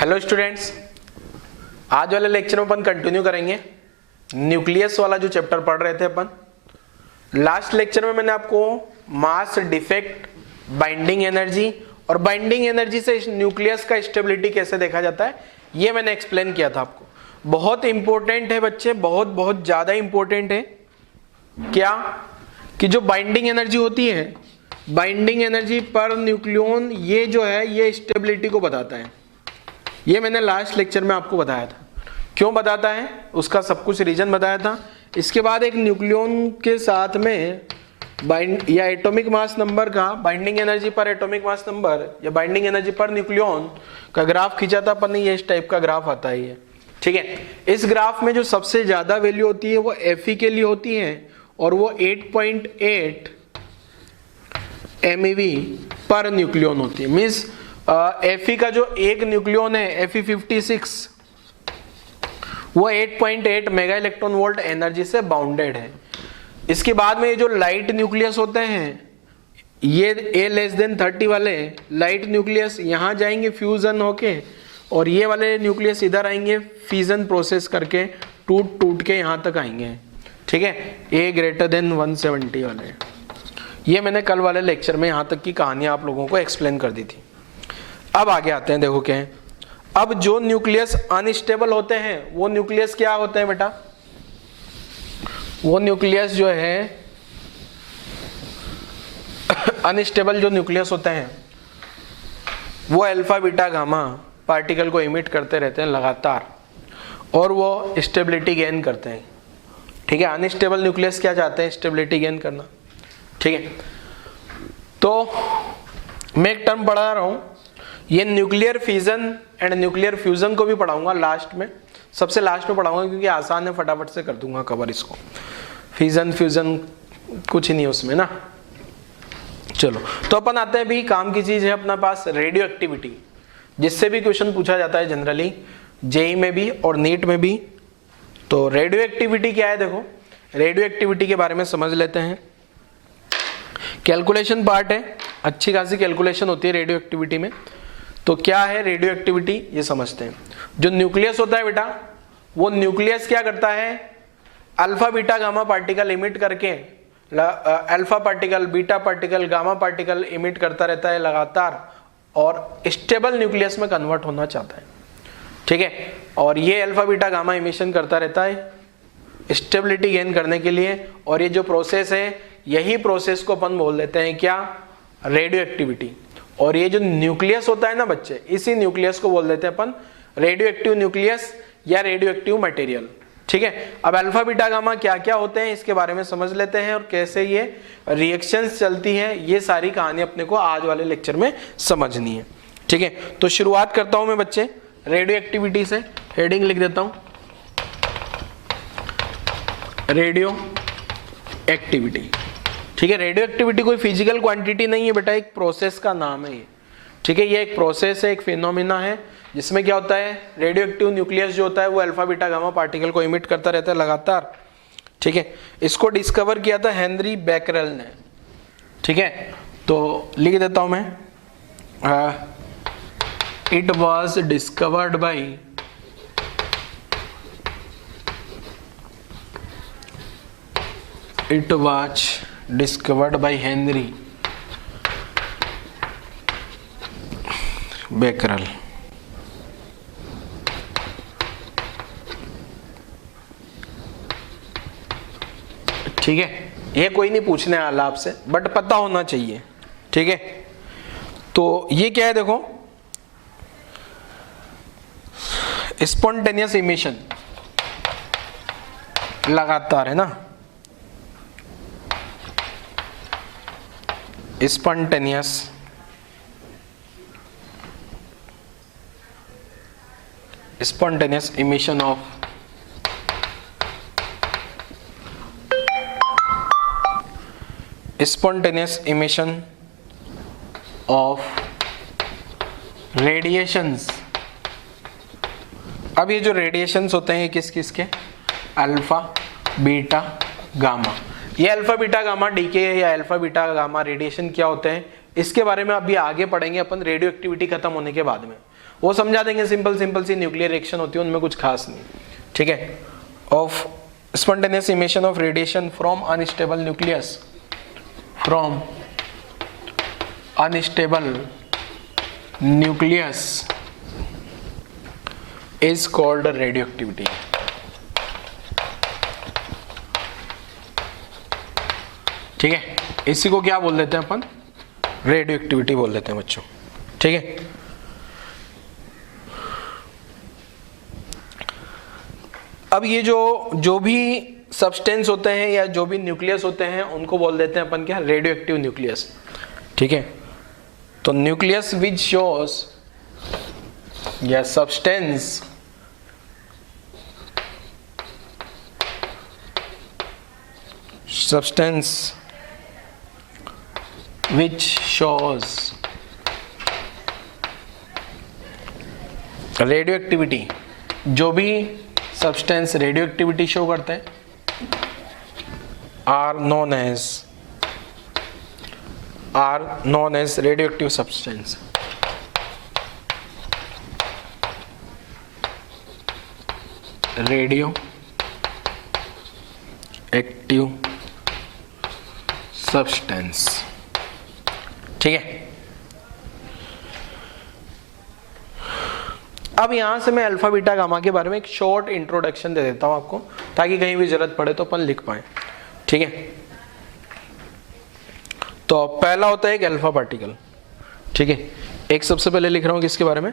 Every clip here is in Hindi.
हेलो स्टूडेंट्स, आज वाले लेक्चर में अपन कंटिन्यू करेंगे न्यूक्लियस वाला जो चैप्टर पढ़ रहे थे अपन। लास्ट लेक्चर में मैंने आपको मास, डिफेक्ट, बाइंडिंग एनर्जी और बाइंडिंग एनर्जी से न्यूक्लियस का स्टेबिलिटी कैसे देखा जाता है ये मैंने एक्सप्लेन किया था आपको। बहुत इंपॉर्टेंट है बच्चे, बहुत ज्यादा इंपॉर्टेंट है। क्या कि जो बाइंडिंग एनर्जी होती है, बाइंडिंग एनर्जी पर न्यूक्लियन, ये जो है ये स्टेबिलिटी को बताता है। ये मैंने लास्ट लेक्चर में आपको बताया था। क्यों बताता है उसका सब कुछ रीजन बताया था। इसके बाद एक न्यूक्लियन के साथ में बाइंड या एटॉमिक मास नंबर का, बाइंडिंग एनर्जी पर एटॉमिक मास नंबर या बाइंडिंग एनर्जी पर न्यूक्लियन का ग्राफ खींचा था अपन ने। ये इस टाइप का ग्राफ आता है ये, ठीक है। इस ग्राफ में जो सबसे ज्यादा वैल्यू होती है वो Fe के लिए होती है और वो 8.8 MeV पर न्यूक्लियन होती है। मीन्स Fe का जो एक न्यूक्लियन है Fe56 वो 8.8 मेगा इलेक्ट्रॉन वोल्ट एनर्जी से बाउंडेड है। इसके बाद में ये जो लाइट न्यूक्लियस होते हैं, ये A 30 वाले लाइट न्यूक्लियस यहाँ जाएंगे फ्यूजन होके, और ये वाले न्यूक्लियस इधर आएंगे फिजन प्रोसेस करके, टूट के यहाँ तक आएंगे, ठीक है। A 170 वाले, ये मैंने कल वाले लेक्चर में यहाँ तक की कहानी आप लोगों को एक्सप्लेन कर दी थी। अब आगे आते हैं, देखो क्या है। अब जो न्यूक्लियस अनस्टेबल होते हैं वो न्यूक्लियस क्या होते हैं बेटा? वो न्यूक्लियस जो है अनस्टेबल जो न्यूक्लियस होते हैं वो अल्फा बीटा गामा पार्टिकल को इमिट करते रहते हैं लगातार, और वो स्टेबिलिटी गेन करते हैं, ठीक है। अनस्टेबल न्यूक्लियस क्या चाहते हैं? स्टेबिलिटी गेन करना, ठीक है। तो मैं एक टर्म पढ़ा रहा हूं, ये nuclear fission and nuclear fusion को भी पढ़ाऊंगा लास्ट में, सबसे लास्ट में पढ़ाऊंगा क्योंकि आसान है, फटाफट से कर दूंगा कवर इसको। फिजन फ्यूजन कुछ ही नहीं उसमें ना। चलो तो अपन आते हैं, भी काम की चीज है अपना पास रेडियो एक्टिविटी, जिससे भी क्वेश्चन पूछा जाता है जनरली जेई में भी और नीट में भी। तो रेडियो एक्टिविटी क्या है? देखो रेडियो एक्टिविटी के बारे में समझ लेते हैं। कैलकुलेशन पार्ट है, अच्छी खासी कैलकुलेशन होती है रेडियो एक्टिविटी में। तो क्या है रेडियो एक्टिविटी ये समझते हैं। जो न्यूक्लियस होता है बेटा, वो न्यूक्लियस क्या करता है? Alpha beta gamma particle emit करके, alpha particle, beta particle, gamma particle emit करता रहता है लगातार, और स्टेबल न्यूक्लियस में कन्वर्ट होना चाहता है, ठीक है। और ये अल्फा बीटा गामा इमिशन करता रहता है स्टेबिलिटी गेन करने के लिए, और ये जो प्रोसेस है यही प्रोसेस को अपन बोल देते हैं क्या? Radio activity. और ये जो न्यूक्लियस होता है ना बच्चे, इसी न्यूक्लियस को बोल देते हैं अपन रेडियो एक्टिव न्यूक्लियस या रेडियो एक्टिव मटेरियल, ठीक है। अब अल्फा बीटा गामा क्या क्या होते हैं इसके बारे में समझ लेते हैं, और कैसे ये रिएक्शंस चलती है, ये सारी कहानी अपने को आज वाले लेक्चर में समझनी है, ठीक है। तो शुरुआत करता हूं मैं बच्चे रेडियो एक्टिविटी से। हेडिंग लिख देता हूं रेडियो एक्टिविटी, ठीक है। रेडियो एक्टिविटी कोई फिजिकल क्वांटिटी नहीं है बेटा, एक प्रोसेस का नाम है ये, ठीक है। ये एक प्रोसेस है, एक फिनोमिना है, जिसमें क्या होता है? रेडियो एक्टिव न्यूक्लियस जो होता है वो अल्फा बीटा गामा पार्टिकल को इमिट करता रहता है लगातार, ठीक है। इसको डिस्कवर किया था हेनरी बेकरेल ने, ठीक है। तो लिख देता हूं मैं, it was discovered by Henri Becquerel, ठीक है। ये कोई नहीं पूछने वाला आपसे, बट पता होना चाहिए, ठीक है। तो ये क्या है? देखो स्पॉन्टेनियस इमिशन लगातार है ना, स्पॉन्टेनियस emission of रेडिएशंस। अब ये जो रेडिएशंस होते हैं ये किस किस के? Alpha beta gamma. ये अल्फा बीटा गामा डीके या अल्फा बीटा गामा रेडिएशन क्या होते हैं इसके बारे में अभी आगे पढ़ेंगे अपन रेडियो एक्टिविटी खत्म होने के बाद में। वो समझा देंगे, सिंपल सी न्यूक्लियर रिएक्शन होती है, उनमें कुछ खास नहीं, ठीक है। Of spontaneous emission of radiation from unstable nucleus, from unstable nucleus is called radioactivity. ठीक है, इसी को क्या बोल देते हैं अपन, रेडियोएक्टिविटी बोल देते हैं बच्चों, ठीक है। अब ये जो भी सब्सटेंस होते हैं या जो भी न्यूक्लियस होते हैं उनको बोल देते हैं अपन क्या, रेडियोएक्टिव न्यूक्लियस, ठीक है। तो न्यूक्लियस विच शोज या सब्सटेंस which shows रेडियोएक्टिविटी, जो भी सब्सटेंस रेडियोएक्टिविटी शो करते हैं are known as radioactive substance. Radio active substance, ठीक है। अब यहां से मैं अल्फा बीटा गामा के बारे में एक शॉर्ट इंट्रोडक्शन दे देता हूं आपको, ताकि कहीं भी जरूरत पड़े तो अपन लिख पाए, ठीक है। तो पहला होता है एक अल्फा पार्टिकल, ठीक है। एक सबसे पहले लिख रहा हूं किसके बारे में,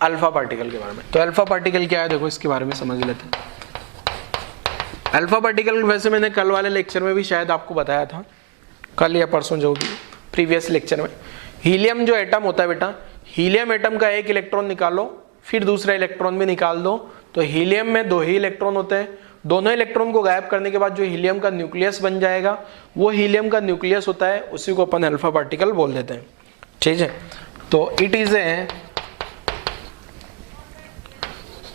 अल्फा पार्टिकल के बारे में। तो अल्फा पार्टिकल क्या है, देखो इसके बारे में समझ लेते हैं। अल्फा पार्टिकल वैसे मैंने कल वाले लेक्चर में भी शायद आपको बताया था, कल या परसों जो भी प्रीवियस लेक्चर में। हीलियम जो एटम होता है बेटा, हीलियम एटम का एक इलेक्ट्रॉन निकालो, फिर दूसरा इलेक्ट्रॉन भी निकाल दो, तो हीलियम में 2 ही इलेक्ट्रॉन होते हैं। दोनों इलेक्ट्रॉन को गायब करने के बाद जो हीलियम का न्यूक्लियस बन जाएगा, वो हीलियम का न्यूक्लियस होता है, उसी को अपन अल्फा पार्टिकल बोल देते हैं, ठीक है। तो इट इज ए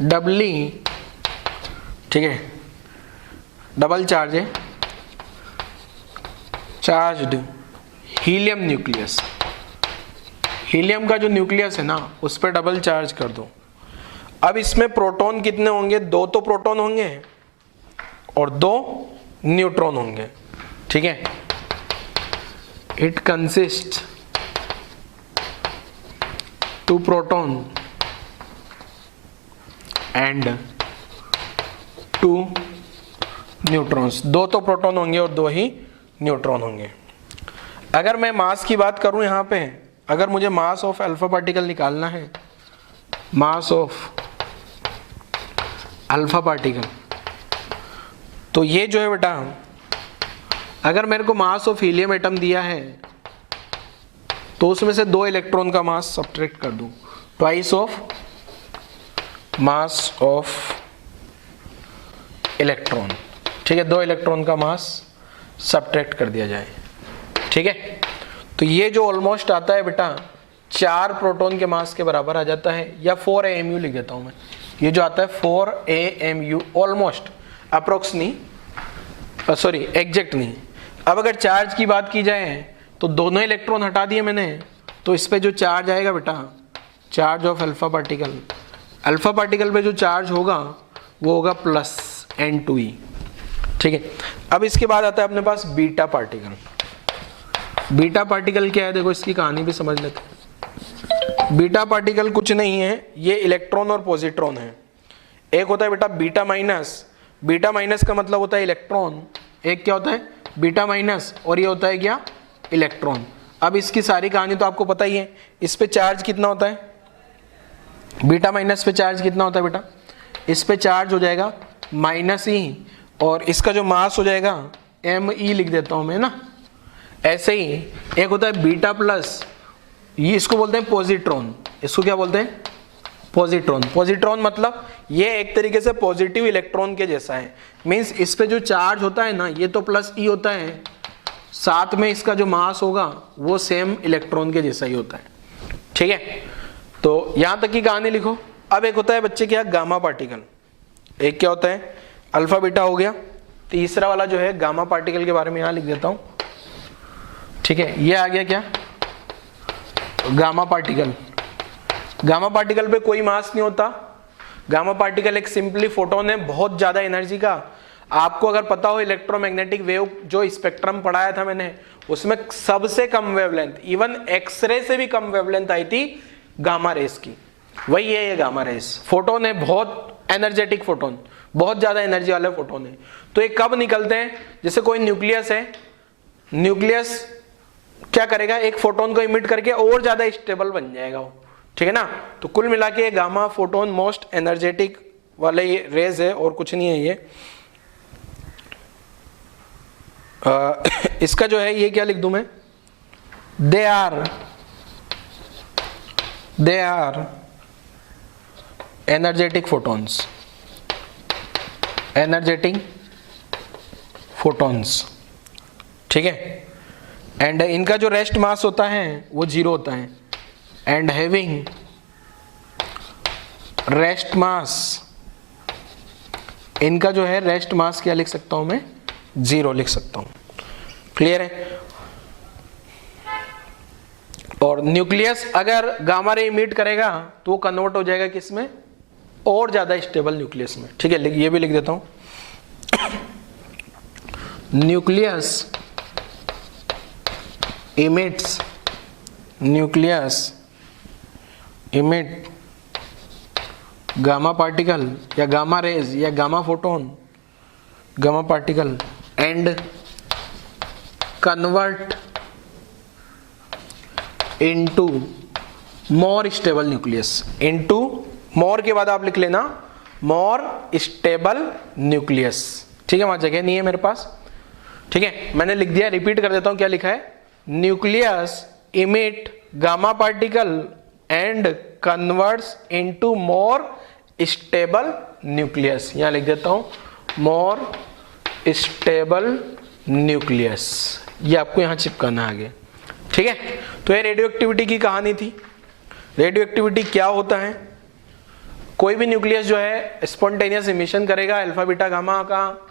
डबली, ठीक है, डबल चार्ज है, चार्ज्ड हीलियम न्यूक्लियस। हीलियम का जो न्यूक्लियस है ना, उस पर डबल चार्ज कर दो। अब इसमें प्रोटॉन कितने होंगे, 2 तो प्रोटॉन होंगे और 2 न्यूट्रॉन होंगे, ठीक है। It consist 2 proton and 2 neutrons. 2 तो प्रोटॉन होंगे और 2 ही न्यूट्रॉन होंगे। अगर मैं मास की बात करूं यहाँ पे, अगर मुझे मास ऑफ अल्फा पार्टिकल निकालना है, मास ऑफ अल्फा पार्टिकल, तो ये जो है बेटा, अगर मेरे को मास ऑफ हीलियम एटम दिया है तो उसमें से 2 इलेक्ट्रॉन का मास सब्ट्रैक्ट कर दूं, twice of mass of electron, ठीक है। 2 इलेक्ट्रॉन का मास सब्ट्रैक्ट कर दिया जाए, ठीक है। तो ये जो ऑलमोस्ट आता है बेटा 4 प्रोटॉन के मास के बराबर आ जाता है, या 4 AMU लिख देता हूं मैं। ये जो आता है 4 AMU, ऑलमोस्ट, अप्रोक्स नहीं, सॉरी एग्जैक्ट नहीं। अब अगर चार्ज की बात की जाए तो दोनों इलेक्ट्रॉन हटा दिए मैंने, तो इस पे जो चार्ज आएगा बेटा, charge of alpha particle, alpha particle पे जो चार्ज होगा वो होगा प्लस N2E, ठीक है। अब इसके बाद आता है अपने पास बीटा पार्टिकल। बीटा पार्टिकल क्या है, देखो इसकी कहानी भी समझ लेते हैं। बीटा पार्टिकल कुछ नहीं है, ये इलेक्ट्रॉन और पॉजिट्रॉन है। एक होता है बेटा बीटा माइनस, बीटा माइनस का मतलब होता है इलेक्ट्रॉन, एक क्या होता है बीटा माइनस, और ये होता है क्या, इलेक्ट्रॉन। अब इसकी सारी कहानी तो आपको पता ही है। इस पे चार्ज कितना होता है, बीटा माइनस पे चार्ज कितना होता है बेटा, इस पे चार्ज हो जाएगा -E, और इसका जो मास हो जाएगा ME लिख देता हूं मैं ना। ऐसे ही एक होता है बीटा प्लस, ये इसको बोलते हैं पॉजिट्रॉन। इसको क्या बोलते हैं, पॉजिट्रॉन। पॉजिट्रॉन मतलब ये एक तरीके से पॉजिटिव इलेक्ट्रॉन के जैसा है, मींस इस पे जो चार्ज होता है ना, ये तो +E होता है, साथ में इसका जो मास होगा वो सेम इलेक्ट्रॉन के जैसा ही होता है, ठीक है। तो यहां तक की कहानी लिखो। अब एक होता है बच्चे क्या, गामा पार्टिकल। एक क्या होता है, अल्फा बीटा हो गया, तीसरा वाला जो है गामा पार्टिकल के बारे में यहां लिख देता हूं, ठीक है। ये आ गया क्या, गामा पार्टिकल। गामा पार्टिकल पे कोई मास नहीं होता। गामा पार्टिकल एक सिंपली फोटोन है, बहुत ज्यादा एनर्जी का। आपको अगर पता हो इलेक्ट्रोमैग्नेटिक वेव जो स्पेक्ट्रम पढ़ाया था मैंने, उसमें सबसे कम वेवलेंथ, इवन एक्सरे से भी कम वेवलेंथ आई थी गामा रेस की, वही है ये गामा रेस। फोटोन है, बहुत एनर्जेटिक फोटोन, बहुत ज्यादा एनर्जी वाले फोटोन है। तो ये कब निकलते हैं? जैसे कोई न्यूक्लियस है, न्यूक्लियस क्या करेगा, एक फोटोन को इमिट करके और ज्यादा स्टेबल बन जाएगा वो, ठीक है ना। तो कुल मिला के गामा फोटोन मोस्ट एनर्जेटिक वाले ये रेज है और कुछ नहीं है ये। इसका जो है ये क्या लिख दूं मैं, they are energetic photons, energetic photons, ठीक है। एंड इनका जो रेस्ट मास होता है वो 0 होता है, एंड हैविंग रेस्ट मास, इनका जो है रेस्ट मास क्या लिख सकता हूं मैं, 0 लिख सकता हूं। क्लियर है। और न्यूक्लियस अगर गामा रे इमिट करेगा तो वो कन्वर्ट हो जाएगा किसमें, और ज्यादा स्टेबल न्यूक्लियस में, ठीक है। ये भी लिख देता हूं, न्यूक्लियस इमिट गामा पार्टिकल या गामा रेज या gamma photon, gamma particle, and convert into more stable nucleus. Into more के बाद आप लिख लेना मोर स्टेबल न्यूक्लियस, ठीक है। वहां जगह नहीं है मेरे पास, ठीक है, मैंने लिख दिया। रिपीट कर देता हूं क्या लिखा है, nucleus emit gamma particle and converts into more stable nucleus. यहां लिख देता हूं मोर स्टेबल न्यूक्लियस, ये आपको यहां चिपकाना आगे, ठीक है। तो ये रेडियो एक्टिविटी की कहानी थी। रेडियो एक्टिविटी क्या होता है, कोई भी न्यूक्लियस जो है स्पॉन्टेनियस इमिशन करेगा अल्फा बीटा गामा का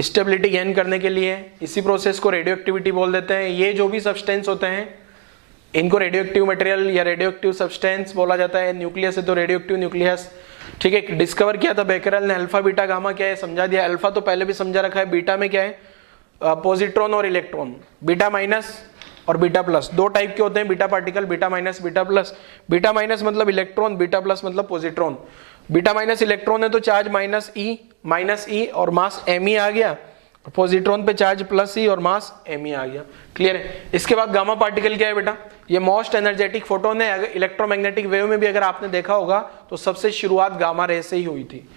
स्टेबिलिटी गेन करने के लिए, इसी प्रोसेस को रेडियो एक्टिविटी बोल देते हैं। ये जो भी सब्सटेंस होते हैं इनको रेडियो एक्टिव मटेरियल या रेडियो एक्टिव सब्सटेंस बोला जाता है। न्यूक्लियस है तो रेडियो एक्टिव न्यूक्लियस, ठीक है। डिस्कवर किया था बेकरल ने, अल्फा बीटा गामा क्या है समझा दिया। अल्फा तो पहले भी समझा रखा है, बीटा में क्या है, पॉजिट्रॉन और इलेक्ट्रॉन, बीटा माइनस और बीटा प्लस, दो टाइप के होते हैं beta particle, beta minus beta plus. Beta minus मतलब इलेक्ट्रॉन, बीटा प्लस मतलब पॉजिट्रॉन। बीटा माइनस इलेक्ट्रॉन है तो चार्ज माइनस ई और मास एम आ गया, पॉजिट्रॉन पे चार्ज प्लस ई और मास एम आ गया। क्लियर है। इसके बाद गामा पार्टिकल क्या है बेटा, ये मोस्ट एनर्जेटिक फोटोन है। अगर इलेक्ट्रोमैग्नेटिक वेव में भी अगर आपने देखा होगा तो सबसे शुरुआत गामा रे से ही हुई थी।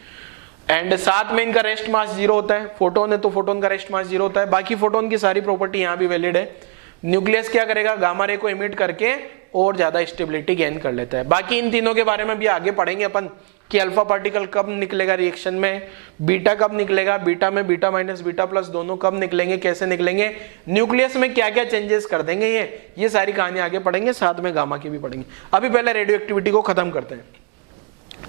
एंड साथ में इनका रेस्ट मास 0 होता है, फोटोन है तो फोटोन का रेस्ट मास 0 होता है। बाकी फोटोन की सारी प्रॉपर्टी यहाँ भी वैलिड है। न्यूक्लियस क्या करेगा, गामा रे को इमिट करके और ज्यादा स्टेबिलिटी गेन कर लेता है। बाकी इन तीनों के बारे में भी आगे पढ़ेंगे अपन कि अल्फा पार्टिकल कब निकलेगा रिएक्शन में, बीटा कब निकलेगा, बीटा में बीटा माइनस बीटा प्लस दोनों कब निकलेंगे, कैसे निकलेंगे, न्यूक्लियस में क्या क्या चेंजेस कर देंगे, ये सारी कहानी आगे पढ़ेंगे, साथ में गामा की भी पढ़ेंगे। अभी पहले रेडियो एक्टिविटी को खत्म करते हैं,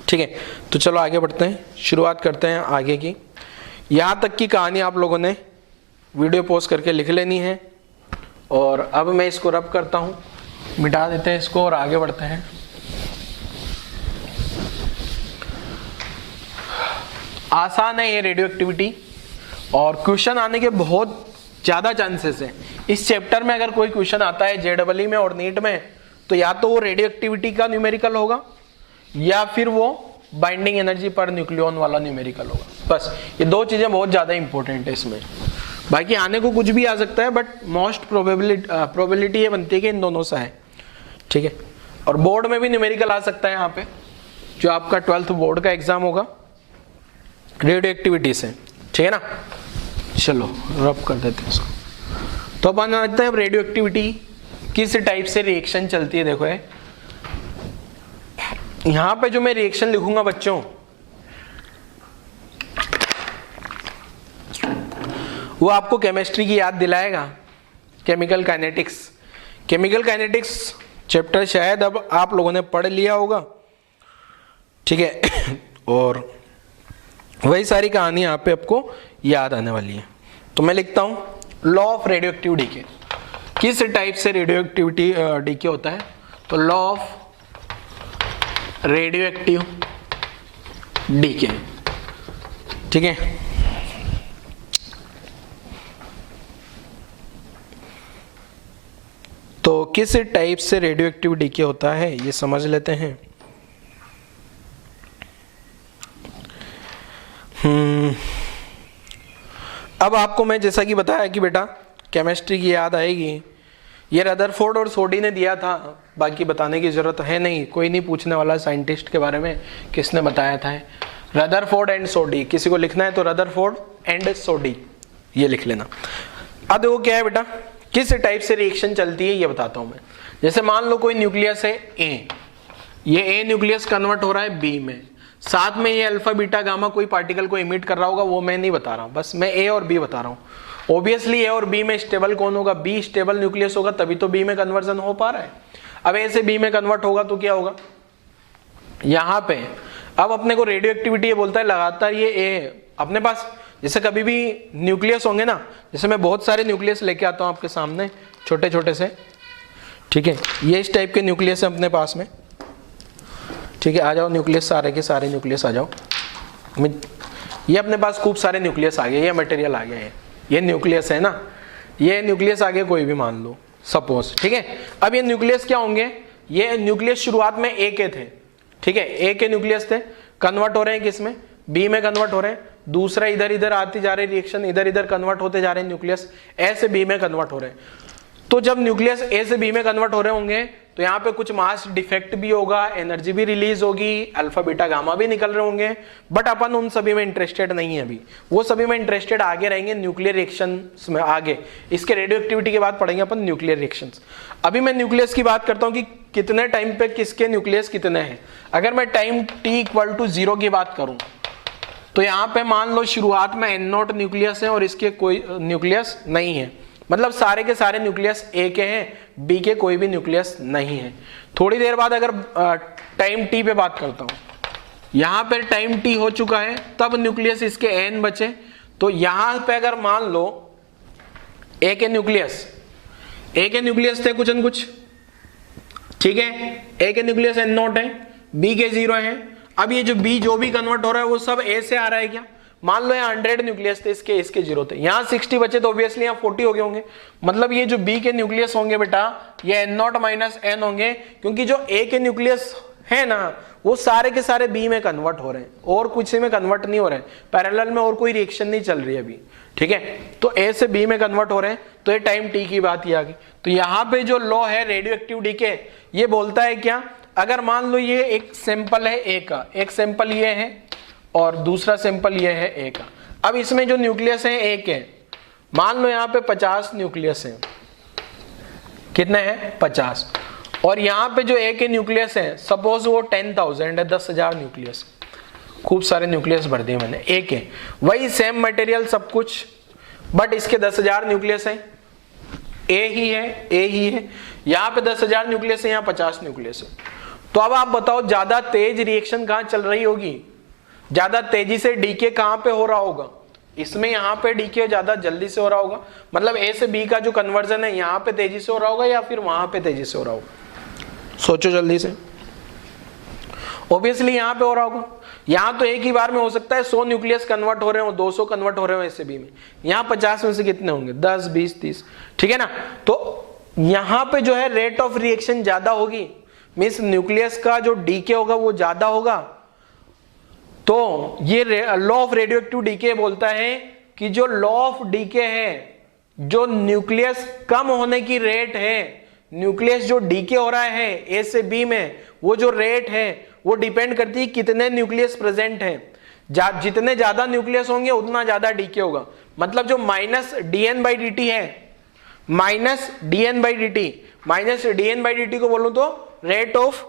ठीक है। तो चलो आगे बढ़ते हैं, शुरुआत करते हैं आगे की। यहां तक की कहानी आप लोगों ने वीडियो पॉज करके लिख लेनी है। और अब मैं इसको रब करता हूं, मिटा देते हैं इसको और आगे बढ़ते हैं। आसान है ये रेडियो एक्टिविटी और क्वेश्चन आने के बहुत ज्यादा चांसेस हैं। इस चैप्टर में अगर कोई क्वेश्चन आता है जेडबलई में और नीट में तो या तो वो रेडियो एक्टिविटी का न्यूमेरिकल होगा या फिर वो बाइंडिंग एनर्जी पर न्यूक्लियन वाला न्यूमेरिकल होगा। बस ये दो चीजें बहुत ज्यादा इंपॉर्टेंट है इसमें। बाकी आने को कुछ भी आ सकता है बट मोस्ट प्रोबेबिलिटी ये बनती है कि इन दोनों से है, ठीक है। और बोर्ड में भी न्यूमेरिकल आ सकता है यहाँ पे, जो आपका 12th बोर्ड का एग्जाम होगा रेडियो एक्टिविटी से, ठीक है ना। चलो रब कर देते हैं इसको। तो अपन जानते हैं रेडियो एक्टिविटी किस टाइप से रिएक्शन चलती है। देखो यहां पे जो मैं रिएक्शन लिखूंगा बच्चों, वो आपको केमिस्ट्री की याद दिलाएगा, chemical kinetics. Chemical kinetics chapter शायद अब आप लोगों ने पढ़ लिया होगा, ठीक है। और वही सारी कहानी यहाँ पे आपको याद आने वाली है। तो मैं लिखता हूं law of radio active decay. किस टाइप से रेडियो एक्टिविटी डीके होता है, तो law of radio active decay, ठीक है। तो किस टाइप से रेडियो एक्टिव डीके होता है ये समझ लेते हैं। अब आपको मैं जैसा कि बताया कि बेटा केमिस्ट्री की याद आएगी, ये रदरफोर्ड और सोडी ने दिया था, बाकी बताने की जरूरत है नहीं, कोई नहीं पूछने वाला साइंटिस्ट के बारे में किसने बताया था। रदरफोर्ड एंड सोडी, किसी को लिखना है तो रदरफोर्ड एंड सोडी ये लिख लेना। अब देखो क्या है बेटा, किस टाइप से रिएक्शन चलती है ये बताता हूं मैं। जैसे मान लो कोई न्यूक्लियस है ए, ये ए न्यूक्लियस कन्वर्ट हो रहा है बी में, साथ में ये अल्फा बीटा गामा कोई पार्टिकल को इमिट कर रहा होगा, वो मैं नहीं बता रहा हूं, बस मैं ए और बी बता रहा हूं। ऑब्वियसली ए और बी में स्टेबल कौन होगा, बी स्टेबल न्यूक्लियस होगा, तभी तो बी में कन्वर्जन हो पा रहा है। अब ए से बी में कन्वर्ट होगा तो क्या होगा, यहां पे अब अपने को रेडियो एक्टिविटी ये बोलता है लगातार ये ए अपने पास, जैसे कभी भी न्यूक्लियस होंगे ना, जैसे मैं बहुत सारे न्यूक्लियस लेके आता हूं आपके सामने छोटे छोटे से, ठीक है, ये इस टाइप के न्यूक्लियस है अपने पास में, ठीक है। आ जाओ न्यूक्लियस, सारे के सारे न्यूक्लियस आ जाओ। ये अपने पास खूब सारे न्यूक्लियस आ गए, ये मटेरियल आ गया है, ये न्यूक्लियस है ना, ये न्यूक्लियस आ गया कोई भी मान लो सपोज, ठीक है। अब ये न्यूक्लियस क्या होंगे, ये न्यूक्लियस शुरुआत में ए के थे, ठीक है, ए के न्यूक्लियस थे, कन्वर्ट हो रहे हैं किसमें, बी में कन्वर्ट हो रहे हैं, दूसरा इधर इधर आती जा रही रिएक्शन, इधर इधर कन्वर्ट होते जा रहे हैं न्यूक्लियस, ए से बी में कन्वर्ट हो रहे हैं। तो जब न्यूक्लियस ए से बी में कन्वर्ट हो रहे होंगे तो यहाँ पे कुछ मास डिफेक्ट भी होगा, एनर्जी भी रिलीज होगी, अल्फा बीटा गामा भी निकल रहे होंगे, बट अपन उन सभी में इंटरेस्टेड नहीं है अभी, वो सभी में इंटरेस्टेड आगे रहेंगे न्यूक्लियर रिएक्शंस में, आगे इसके रेडियो एक्टिविटी के बाद पढ़ेंगे अपन न्यूक्लियर रिएक्शंस। अभी मैं न्यूक्लियस की बात करता हूँ कि कितने टाइम पे किसके न्यूक्लियस कितने हैं। अगर मैं टाइम टी इक्वल टू 0 की बात करूं तो यहाँ पे मान लो शुरुआत में N0 न्यूक्लियस है और इसके कोई न्यूक्लियस नहीं है, मतलब सारे के सारे न्यूक्लियस ए के हैं, बी के कोई भी न्यूक्लियस नहीं है। थोड़ी देर बाद अगर टाइम टी पे बात करता हूं, यहां पर टाइम टी हो चुका है, तब न्यूक्लियस इसके एन बचे, तो यहां पे अगर मान लो ए के न्यूक्लियस थे कुछ न कुछ, ठीक है, ए के न्यूक्लियस N0 है, बी के 0 है। अब ये जो बी जो भी कन्वर्ट हो रहा है वो सब ए से आ रहा है क्या, मान लो यहाँ 100 न्यूक्लियस थे, इसके 0 थे, यहाँ 60 बचे तो ऑब्वियसली यहाँ 40 हो गए होंगे, मतलब ये जो बी के न्यूक्लियस होंगे बेटा ये N0 माइनस एन होंगे, क्योंकि जो ए के न्यूक्लियस है ना वो सारे के सारे बी में कन्वर्ट हो रहे हैं और कुछ में कन्वर्ट नहीं हो रहे हैं, पैरेलल में और कोई रिएक्शन नहीं चल रही है अभी, ठीक है। तो ए से बी में कन्वर्ट हो रहे हैं, तो ये टाइम टी की बात ही आ गई। तो यहाँ पे जो लॉ है रेडियो एक्टिव डीके, ये बोलता है क्या, अगर मान लो ये एक सैंपल है ए का, एक सैंपल ये है और दूसरा सैंपल ये है ए का। अब इसमें जो न्यूक्लियस है एक है, मान लो यहाँ पे 50 न्यूक्लियस है, कितने हैं 50, और यहाँ पे जो ए के न्यूक्लियस है सपोज वो 10,000 है, 10,000 न्यूक्लियस, खूब सारे न्यूक्लियस भर दिए मैंने, एक है वही सेम मटेरियल सब कुछ, बट इसके 10,000 न्यूक्लियस है, ए ही है, यहाँ पे 10,000 न्यूक्लियस है, यहाँ 50 न्यूक्लियस है। तो अब आप बताओ ज्यादा तेज रिएक्शन कहाँ चल रही होगी, ज्यादा तेजी से डीके कहाँ पे हो रहा होगा, इसमें यहाँ पे डीके ज्यादा जल्दी से हो रहा होगा, मतलब ए से बी का जो कन्वर्जन है यहाँ पे तेजी से हो रहा होगा या फिर वहां पे तेजी से हो रहा होगा, सोचो जल्दी से। ऑब्वियसली यहाँ पे हो रहा होगा, यहाँ तो एक ही बार में हो सकता है 100 न्यूक्लियस कन्वर्ट हो रहे हो, 200 कन्वर्ट हो रहे हो ए से बी में, यहाँ 50 में से कितने होंगे 10, 20, 30, ठीक है ना। तो यहाँ पे जो है रेट ऑफ रिएक्शन ज्यादा होगी, मीन्स न्यूक्लियस का जो डीके होगा वो ज्यादा होगा। तो ये law of radio active decay बोलता है कि जो लॉ ऑफ डीके है, जो न्यूक्लियस कम होने की रेट है, न्यूक्लियस जो डीके हो रहा है ए से बी में, वो जो रेट है वो डिपेंड करती है कितने न्यूक्लियस प्रेजेंट हैं। जितने ज्यादा न्यूक्लियस होंगे उतना ज्यादा डीके होगा, मतलब जो माइनस dn/dt है, माइनस dn/dt को बोलूं तो रेट ऑफ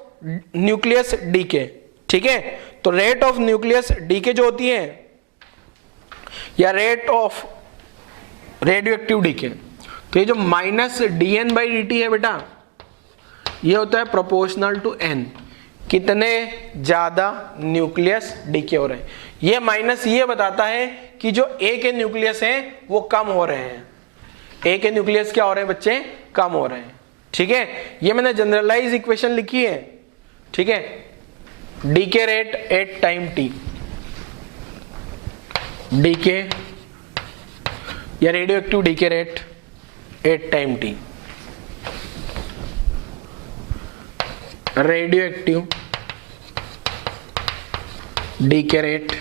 न्यूक्लियस डीके, ठीक है। तो रेट ऑफ न्यूक्लियस डीके जो होती है या rate of radio active decay, तो ये जो माइनस dn/dt है बेटा, ये होता है प्रोपोर्शनल टू n, कितने ज्यादा न्यूक्लियस डीके हो रहे हैं। ये माइनस ये बताता है कि जो ए के न्यूक्लियस हैं वो कम हो रहे हैं, ए के न्यूक्लियस क्या हो रहे हैं बच्चे, कम हो रहे हैं, ठीक है। ये मैंने जनरलाइज इक्वेशन लिखी है, ठीक है। Decay rate at time T, decay या radio active decay rate at time T, radio active decay rate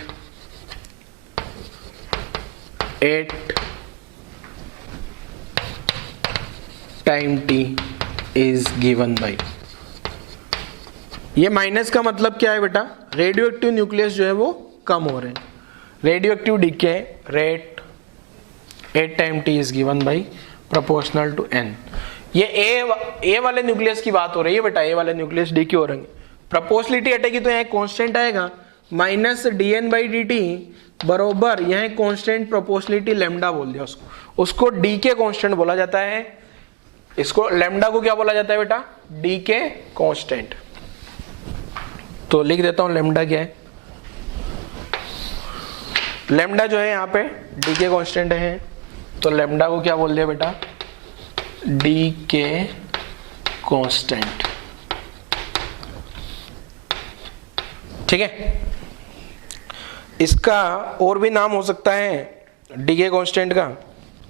at time T is given by. ये माइनस का मतलब क्या है बेटा, रेडियो एक्टिव न्यूक्लियस जो है वो कम हो रहे हैं। Radio active decay rate at time T is given by proportional to N. ये ए वाले न्यूक्लियस की बात हो रही है बेटा, ए वाले न्यूक्लियस डीके हो रहे हैं। प्रोपोर्शनलिटी हटेगी तो यहाँ कांस्टेंट आएगा minus D N by D t बरोबर यहाँ कांस्टेंट प्रोपोर्शनलिटी लेमडा बोल दिया उसको डी के कांस्टेंट बोला जाता है। इसको लेमडा को क्या बोला जाता है बेटा, डी के कांस्टेंट। तो लिख देता हूं लेमडा क्या है, लेमडा जो है यहाँ पे डी के कांस्टेंट है, तो लेमडा को क्या बोल दिया बेटा, डी के कांस्टेंट। ठीक है, इसका और भी नाम हो सकता है डी के कांस्टेंट का,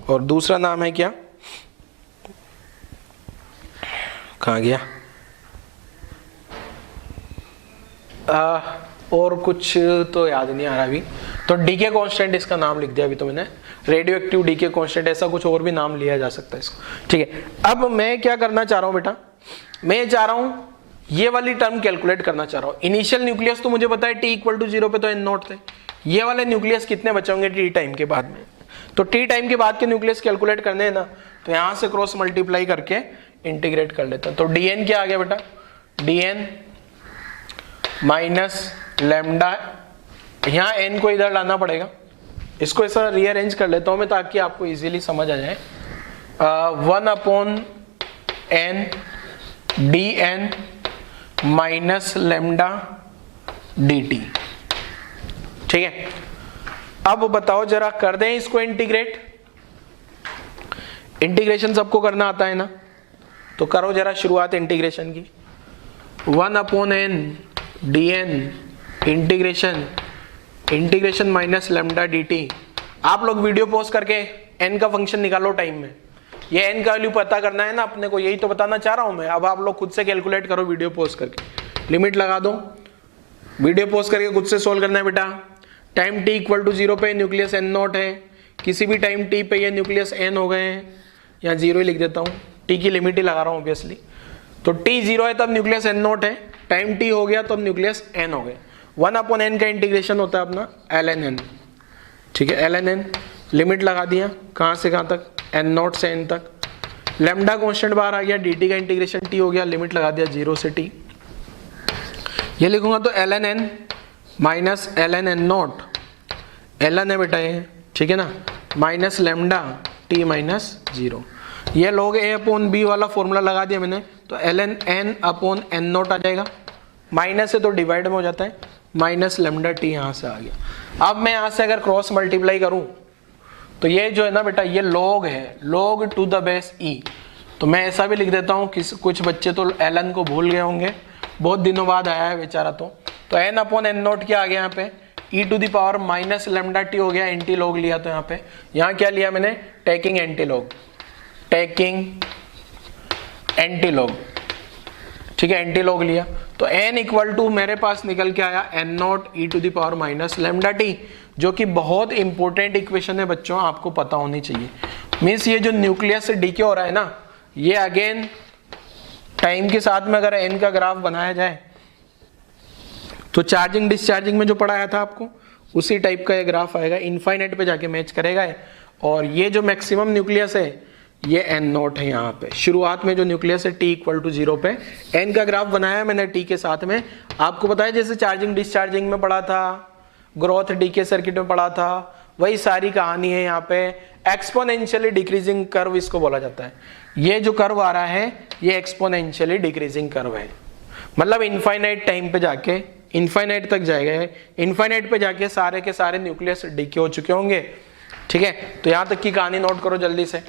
और दूसरा नाम है क्या, कहाँ गया, और कुछ तो याद नहीं आ रहा अभी। तो डी के कांस्टेंट इसका नाम लिख दिया अभी तो मैंने, रेडियो एक्टिव डी के कांस्टेंट, ऐसा कुछ और भी नाम लिया जा सकता है इसको। ठीक है, अब मैं क्या करना चाह रहा हूं बेटा, मैं चाह रहा हूं ये वाली टर्म कैलकुलेट करना चाह रहा हूं। इनिशियल न्यूक्लियस तो मुझे पता है टी इक्वल टू 0 पे तो एन नॉट थे, ये वाले न्यूक्लियस कितने बचेंगे टी टाइम के बाद में। तो टी टाइम के बाद के न्यूक्लियस कैलकुलेट करने हैं ना, तो यहां से क्रॉस मल्टीप्लाई करके इंटीग्रेट कर लेते हैं। तो डी एन क्या आ गया बेटा, डी एन माइनस लेमडा, यहाँ एन को इधर लाना पड़ेगा, इसको ऐसा रीअरेंज कर लेता हूं मैं ताकि आपको इजीली समझ आ जाए। 1 upon N d N minus lambda d t. ठीक है, अब बताओ जरा, कर दें इसको इंटीग्रेट, इंटीग्रेशन सबको करना आता है ना, तो करो जरा शुरुआत इंटीग्रेशन की। 1 upon N d N integration minus lambda d t. आप लोग वीडियो पॉज करके एन का फंक्शन निकालो टाइम में, ये एन का वैल्यू पता करना है ना अपने को, यही तो बताना चाह रहा हूं मैं। अब आप लोग खुद से कैलकुलेट करो वीडियो पॉज करके, लिमिट लगा दो, वीडियो पॉज करके खुद से सोल्व करना है बेटा। टाइम टी इक्वल टू 0 पे न्यूक्लियस एन नॉट है, किसी भी टाइम टी पे ये न्यूक्लियस एन हो गए हैं, यहाँ 0 ही लिख देता हूँ, टी की लिमिट ही लगा रहा हूँ ऑब्वियसली। तो टी 0 है तब न्यूक्लियस एन नॉट है, टाइम टी हो गया तो न्यूक्लियस एन हो गया। 1 अपॉन एन का इंटीग्रेशन होता है अपना एल एन एन। ठीक है, एल एन एन लिमिट लगा दिया, कहाँ से कहाँ तक, एन नॉट से एन तक। लेमडा कांस्टेंट बाहर आ गया, डी टी का इंटीग्रेशन टी हो गया, लिमिट लगा दिया 0 से टी। ये लिखूंगा तो L N N minus l N N naught, l n है बेटा ये, ठीक है ना, माइनस लेमडा टी माइनस 0। ये लोग ए अपॉन बी वाला फॉर्मूला लगा दिया मैंने, तो L N N upon N naught आ जाएगा, माइनस से तो डिवाइड में हो जाता है, माइनस लेमडा टी यहाँ से आ गया। अब मैं यहाँ से अगर क्रॉस मल्टीप्लाई करूँ तो ये जो है ना बेटा, ये लॉग है, लॉग टू द बेस ई। तो मैं ऐसा भी लिख देता हूँ कि कुछ बच्चे तो एल एन को भूल गए होंगे, बहुत दिनों बाद आया है बेचारा। तो एन अपॉन एन नॉट क्या आ गया यहाँ पे, E to the power minus lambda T हो गया, एंटी लॉग लिया तो यहाँ पे, यहाँ क्या लिया मैंने, taking anti log, taking anti log. ठीक है, एंटी लॉग लिया तो n इक्वल टू मेरे पास निकल के आया N naught E to the power minus lambda t, जो कि बहुत इंपॉर्टेंट इक्वेशन है बच्चों, आपको पता होनी चाहिए। मीन्स ये जो न्यूक्लियस से डीके हो रहा है ना, ये अगेन टाइम के साथ में अगर n का ग्राफ बनाया जाए तो चार्जिंग डिस्चार्जिंग में जो पढ़ाया था आपको उसी टाइप का ये ग्राफ आएगा, इनफाइनाइट पे जाके मैच करेगा। और ये जो मैक्सिमम न्यूक्लियस है ये एन नॉट है यहाँ पे, शुरुआत में जो न्यूक्लियस है टी इक्वल टू 0 पे एन का ग्राफ बनाया मैंने टी के साथ में। आपको पता है जैसे चार्जिंग डिस्चार्जिंग में पढ़ा था, ग्रोथ डीके सर्किट में पढ़ा था, वही सारी कहानी है यहाँ पे। एक्सपोनेंशियली डिक्रीजिंग कर्व इसको बोला जाता है। ये जो कर्व आ रहा है ये एक्सपोनेंशियली डिक्रीजिंग कर्व है, मतलब इनफाइनाइट टाइम पे जाके इनफाइनाइट तक जाएगा, इनफाइनाइट पे जाके सारे के सारे न्यूक्लियस डीके हो चुके होंगे। ठीक है, तो यहाँ तक की कहानी नोट करो जल्दी से।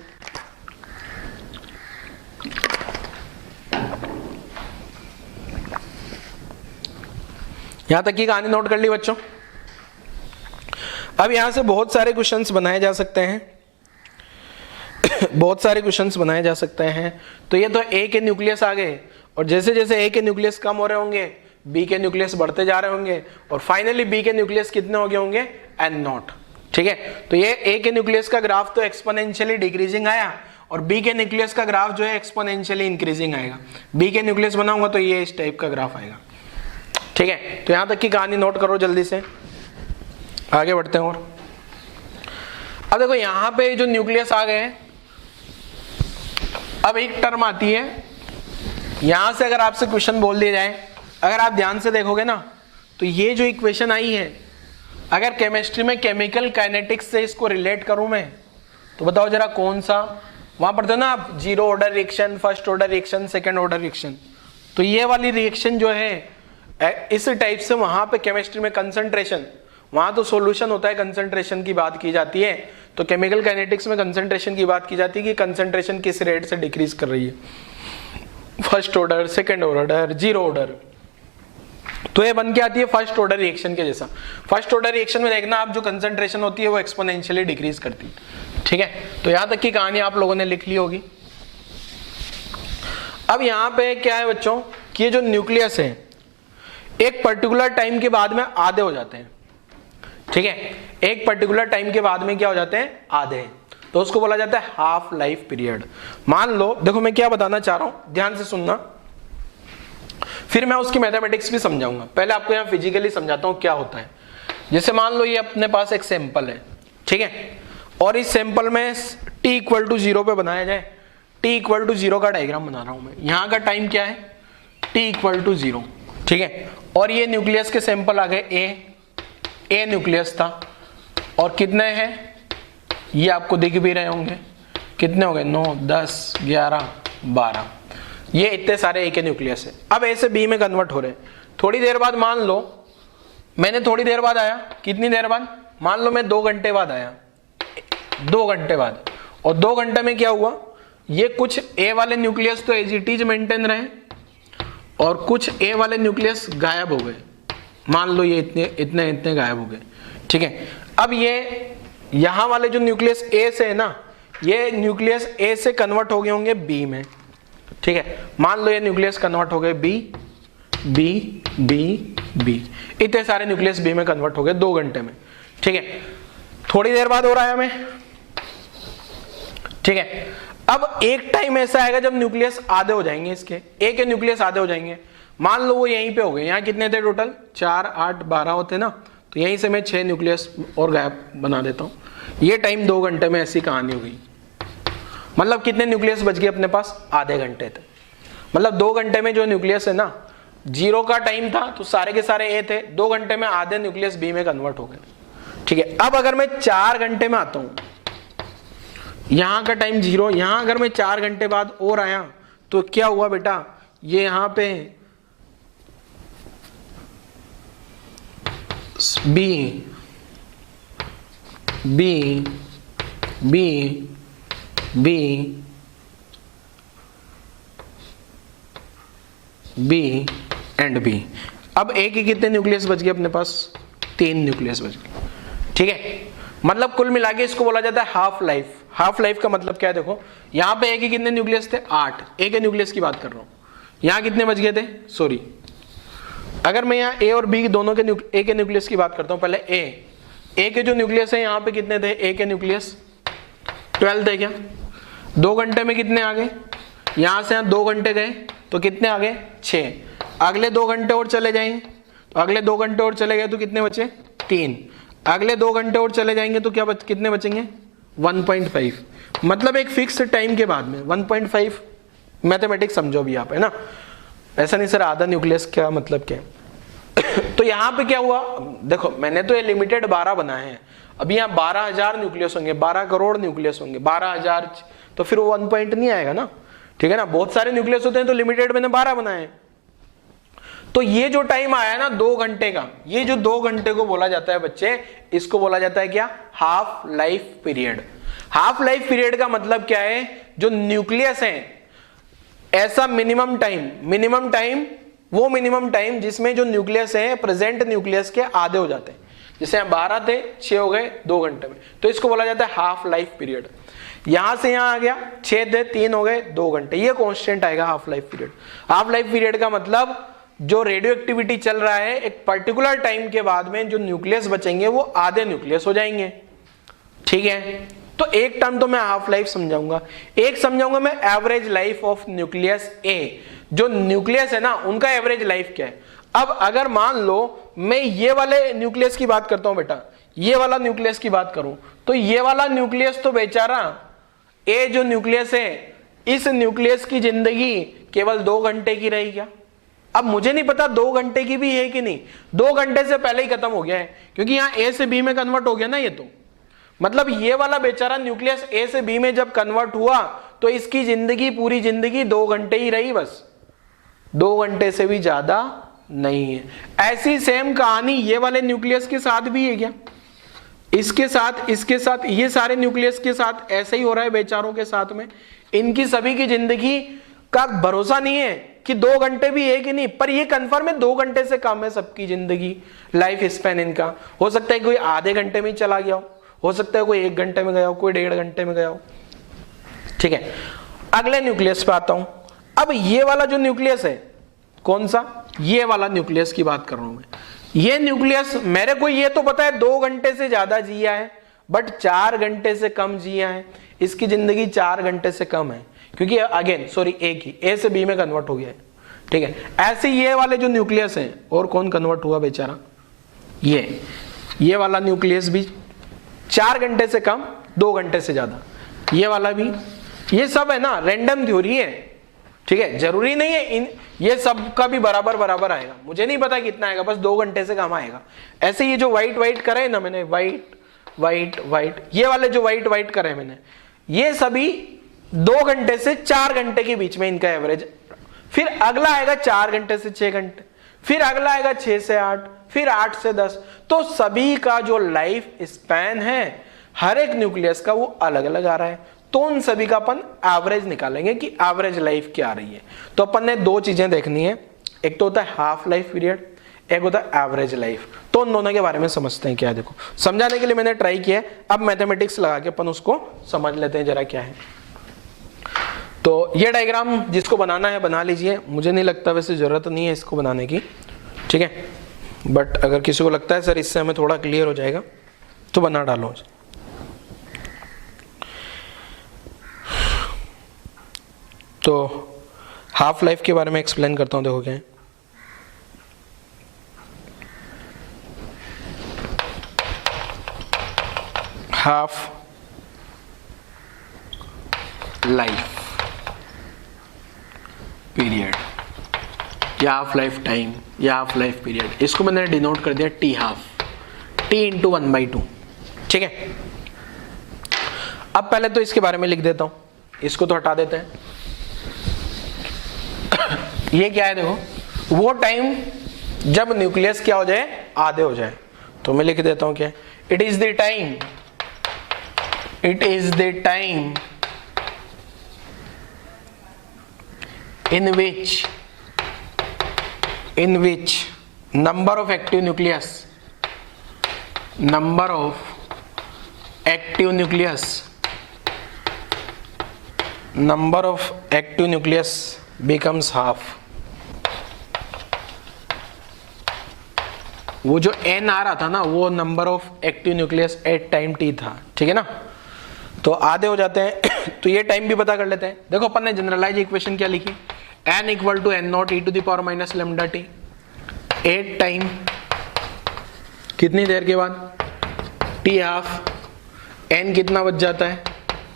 यहां तक की कहानी नोट कर ली बच्चों। अब यहां से बहुत सारे क्वेश्चंस बनाए जा सकते हैं बहुत सारे क्वेश्चंस बनाए जा सकते हैं। तो ये तो ए के न्यूक्लियस आ गए, और जैसे जैसे ए के न्यूक्लियस कम हो रहे होंगे बी के न्यूक्लियस बढ़ते जा रहे होंगे, और फाइनली बी के न्यूक्लियस कितने हो गए होंगे, एन नॉट। ठीक है, तो ये ए के न्यूक्लियस का ग्राफ तो एक्सपोनेंशियली डिक्रीजिंग आया, और बी के न्यूक्लियस का ग्राफ जो है एक्सपोनेंशियली इंक्रीजिंग आएगा। बी के न्यूक्लियस बनाऊंगा तो ये इस टाइप का ग्राफ आएगा। ठीक है, तो यहां तक की कहानी नोट करो, जल्दी से आगे बढ़ते हैं। और अब देखो यहां पे जो न्यूक्लियस आ गए, अब एक टर्म आती है यहां से, अगर आपसे क्वेश्चन बोल दिया जाए, अगर आप ध्यान से देखोगे ना, तो ये जो इक्वेशन आई है, अगर केमिस्ट्री में केमिकल काइनेटिक्स से इसको रिलेट करूं मैं, तो बताओ जरा कौन सा, वहां पढ़ते हो ना आप, zero order reaction, first order reaction, second order reaction. तो ये वाली रिएक्शन जो है इस टाइप से, वहां पे केमिस्ट्री में कंसंट्रेशन, वहां तो सॉल्यूशन होता है, कंसंट्रेशन की बात की जाती है। तो केमिकल काइनेटिक्स में कंसंट्रेशन की बात की जाती है कि कंसंट्रेशन किस रेट से डिक्रीज कर रही है, first order, second order, zero order. तो ये बन के आती है फर्स्ट ऑर्डर रिएक्शन के जैसा। फर्स्ट ऑर्डर रिएक्शन में देखना आप, जो कंसंट्रेशन होती है वो एक्सपोनेंशियली डिक्रीज करती है। ठीक है, तो यहां तक की कहानी आप लोगों ने लिख ली होगी। अब यहां पे क्या है बच्चों, कि ये जो न्यूक्लियस है एक पर्टिकुलर टाइम के बाद में आधे हो जाते हैं। ठीक है, एक पर्टिकुलर टाइम के बाद में क्या हो जाते हैं, आधे, तो उसको बोला जाता है हाफ लाइफ पीरियड। मान लो, देखो मैं क्या बताना चाह रहा हूं, ध्यान से सुनना, फिर मैं उसकी मैथमेटिक्स भी समझाऊंगा। पहले आपको यहां फिजिकली समझाता हूं क्या होता है। जैसे मान लो ये अपने पास एक सैंपल है, ठीक है, और इस सैंपल में t इक्वल टू 0 पे बनाया जाए, t इक्वल टू 0 का डायग्राम बना रहा हूं मैं। यहां का टाइम क्या है, t इक्वल टू 0। ठीक है, और ये न्यूक्लियस के सैंपल आ गए, ए न्यूक्लियस था, और कितने हैं ये आपको दिख भी रहे होंगे, कितने हो गए, 9, 10, 11, 12, ये इतने सारे ए के न्यूक्लियस है। अब ए से बी में कन्वर्ट हो रहे हैं। थोड़ी देर बाद मान लो मैंने थोड़ी देर बाद आया, कितनी देर बाद, मान लो मैं 2 घंटे बाद आया, 2 घंटे बाद, और 2 घंटे में क्या हुआ, ये कुछ ए वाले न्यूक्लियस तो एज इट इज मेंटेन रहे, और कुछ ए वाले न्यूक्लियस गायब हो गए। मान लो ये इतने इतने इतने गायब हो गए। ठीक है, अब ये यहां वाले जो न्यूक्लियस ए से है ना, ये न्यूक्लियस ए से कन्वर्ट हो गए होंगे बी में। ठीक है, मान लो ये न्यूक्लियस कन्वर्ट हो गए बी, बी, बी, बी, इतने सारे न्यूक्लियस बी में कन्वर्ट हो गए 2 घंटे में। ठीक है, थोड़ी देर बाद हो रहा है हमें। ठीक है, अब एक टाइम ऐसा आएगा जब न्यूक्लियस आधे हो जाएंगे, इसके ए के न्यूक्लियस आधे हो जाएंगे। मान लो वो यहीं पे हो गए, यहाँ कितने थे टोटल, 4, 8, 12 होते ना, तो यहीं से मैं 6 न्यूक्लियस और गायब बना देता हूँ। ये टाइम 2 घंटे में ऐसी कहानी हो गई। मतलब कितने न्यूक्लियस बच गए अपने पास, आधे घंटे थे। मतलब 2 घंटे में जो न्यूक्लियस है ना, 0 का टाइम था तो सारे के सारे ए थे, 2 घंटे में आधे न्यूक्लियस बी में कन्वर्ट हो गए। ठीक है, अब अगर मैं 4 घंटे में आता हूं, यहां का टाइम 0, यहां अगर मैं 4 घंटे बाद और आया तो क्या हुआ बेटा, ये यहां पे B, B, B, B, B and B. अब ए के कितने न्यूक्लियस बच गए अपने पास, 3 न्यूक्लियस बच गए। ठीक है, मतलब कुल मिला के इसको बोला जाता है हाफ लाइफ। हाफ लाइफ का मतलब क्या है, देखो यहां पे ए के कितने न्यूक्लियस थे, 8, ए के न्यूक्लियस की बात कर रहा हूं। यहां कितने बच गए थे, सॉरी, अगर मैं यहाँ ए और बी दोनों के ए के न्यूक्लियस की बात करता हूँ। पहले ए के जो न्यूक्लियस है यहाँ पे कितने थे, ए के न्यूक्लियस 12 थे क्या, 2 घंटे में कितने आ गए, यहाँ से यहाँ 2 घंटे गए तो कितने आ गए, 6। अगले 2 घंटे और चले जाएंगे तो अगले 2 घंटे और चले गए तो कितने बचे, 3। अगले 2 घंटे और चले जाएंगे तो क्या कितने बचेंगे, 1.5। मतलब एक फिक्स टाइम के बाद में 1.5। मैथमेटिक्स समझो भी आप, है ना, ऐसा नहीं सर आधा न्यूक्लियस क्या मतलब क्या तो यहाँ पे क्या हुआ, देखो मैंने तो ये लिमिटेड 12 बनाए हैं, अभी यहाँ 12,000 न्यूक्लियस होंगे, 12 करोड़ न्यूक्लियस होंगे, 12,000, तो फिर वो 1 पॉइंट नहीं आएगा ना। ठीक है ना, बहुत सारे न्यूक्लियस होते हैं तो लिमिटेड मैंने 12 बनाए हैं। तो ये जो टाइम आया ना 2 घंटे का, ये जो 2 घंटे को बोला जाता है बच्चे, इसको बोला जाता है क्या, half life period. Half life period का मतलब क्या है, जो न्यूक्लियस है ऐसा मिनिमम टाइम वो मिनिमम टाइम जिसमें जो न्यूक्लियस है प्रेजेंट न्यूक्लियस के आधे हो जाते हैं। जैसे यहाँ 12 थे, 6 हो गए 2 घंटे में, तो इसको बोला जाता है हाफ लाइफ पीरियड। यहां से यहां आ गया 6 थे 3 हो गए 2 घंटे, ये कांस्टेंट आएगा half life period. Half life period का मतलब जो रेडियो एक्टिविटी चल रहा है एक पर्टिकुलर टाइम के बाद में जो न्यूक्लियस बचेंगे वो आधे न्यूक्लियस हो जाएंगे। ठीक है, तो एक टर्म तो मैं हाफ लाइफ समझाऊंगा, एक समझाऊंगा मैं एवरेज लाइफ ऑफ न्यूक्लियस ए। जो न्यूक्लियस है ना उनका एवरेज लाइफ क्या है। अब अगर मान लो मैं ये वाले न्यूक्लियस की बात करता हूं बेटा, ये वाला न्यूक्लियस की बात करूं, तो ये वाला न्यूक्लियस तो बेचारा ए जो न्यूक्लियस है, इस न्यूक्लियस की जिंदगी केवल 2 घंटे की रही क्या। अब मुझे नहीं पता 2 घंटे की भी है कि नहीं, 2 घंटे से पहले ही खत्म हो गया है, क्योंकि यहां ए से बी में कन्वर्ट हो गया ना। ये तो मतलब ये वाला बेचारा न्यूक्लियस ए से बी में जब कन्वर्ट हुआ तो इसकी जिंदगी पूरी जिंदगी 2 घंटे ही रही, बस 2 घंटे से भी ज्यादा नहीं है। ऐसी सेम कहानी ये वाले न्यूक्लियस के साथ भी है क्या, इसके साथ ये सारे न्यूक्लियस के साथ ऐसे ही हो रहा है बेचारों के साथ में। इनकी सभी की जिंदगी का भरोसा नहीं है कि 2 घंटे भी है कि नहीं, पर ये कंफर्म है 2 घंटे से कम है सबकी जिंदगी लाइफ स्पैन इनका। हो सकता है कोई आधे घंटे में ही चला गया हो सकता है कोई 1 घंटे में गया हो, कोई 1.5 घंटे में गया हो। ठीक है, अगले न्यूक्लियस पे आता हूं। अब ये वाला जो न्यूक्लियस है, कौन सा, ये वाला न्यूक्लियस की बात कर रहा हूं मैं। ये न्यूक्लियस मेरे को ये तो पता है 2 घंटे से ज्यादा जिया है, बट 4 घंटे से कम जिया है। इसकी जिंदगी 4 घंटे से कम है, क्योंकि अगेन सॉरी ए से बी में कन्वर्ट हो गया है। ठीक है, ऐसे ये वाले जो न्यूक्लियस हैं, और कौन कन्वर्ट हुआ बेचारा, ये वाला न्यूक्लियस भी 4 घंटे से कम 2 घंटे से ज्यादा, ये वाला भी। ये सब है ना रैंडम थ्योरी है। ठीक है, जरूरी नहीं है ये सब का भी बराबर बराबर आएगा, मुझे नहीं पता कितना आएगा, बस 2 घंटे से कम आएगा। ऐसे ये जो व्हाइट व्हाइट करे ना मैंने, व्हाइट व्हाइट व्हाइट, ये वाले जो व्हाइट व्हाइट करे मैंने, ये सभी 2 घंटे से 4 घंटे के बीच में इनका एवरेज। फिर अगला आएगा 4 घंटे से 6 घंटे, फिर अगला आएगा 6 से 8, फिर 8 से 10। तो सभी का जो लाइफ स्पैन है हर एक न्यूक्लियस का वो अलग अलग आ रहा है। तो उन सभी का अपन एवरेज निकालेंगे कि एवरेज लाइफ क्या आ रही है। तो अपन ने 2 चीजें देखनी है, एक तो होता है हाफ लाइफ पीरियड, एक होता है एवरेज लाइफ। तो उन दोनों के बारे में समझते हैं क्या है। देखो, समझाने के लिए मैंने ट्राई किया है, अब मैथमेटिक्स लगा के अपन उसको समझ लेते हैं जरा क्या है। तो ये डायग्राम जिसको बनाना है बना लीजिए, मुझे नहीं लगता वैसे जरूरत नहीं है इसको बनाने की। ठीक है, बट अगर किसी को लगता है सर इससे हमें थोड़ा क्लियर हो जाएगा तो बना डालो। तो हाफ लाइफ के बारे में एक्सप्लेन करता हूं, देखो क्या है। हाफ लाइफ पीरियड या हाफ लाइफ टाइम या हाफ लाइफ पीरियड, इसको मैंने डिनोट कर दिया टी हाफ, टी इंटू 1/2। ठीक है, अब पहले तो इसके बारे में लिख देता हूं, इसको तो हटा देते हैं। ये क्या है, देखो वो टाइम जब न्यूक्लियस क्या हो जाए, आधे हो जाए। तो मैं लिख देता हूं क्या, it is the time in which number of active nucleus becomes half। वो जो n आ रहा था ना, वो number of active nucleus at time t था। ठीक है ना, तो आधे हो जाते हैं। तो ये टाइम भी पता कर लेते हैं। देखो अपन ने जनरलाइज इक्वेशन क्या लिखी, n equal to n naught e to the power minus lambda t, 8 time कितनी देर के बाद t हाफ, n कितना बच जाता है,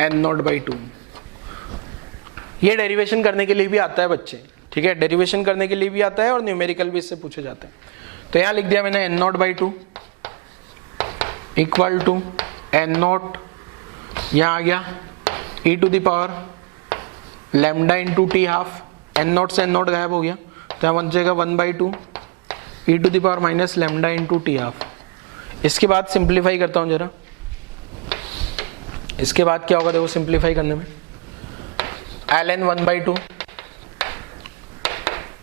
n नॉट बाई 2। ये डेरिवेशन करने के लिए भी आता है बच्चे। ठीक है, डेरिवेशन करने के लिए भी आता है और न्यूमेरिकल भी इससे पूछे जाते हैं। तो यहां लिख दिया मैंने n naught by 2 equal to n naught, यहां आ गया e to the power lambda into t half, n naught से n नॉट गायब हो गया, तो यहाँ बन जाएगा 1/2 e to the power minus lambda into t half. इसके बाद सिंप्लीफाई करता हूँ जरा, इसके बाद क्या होगा देखो सिंप्लीफाई करने में, ln 1/2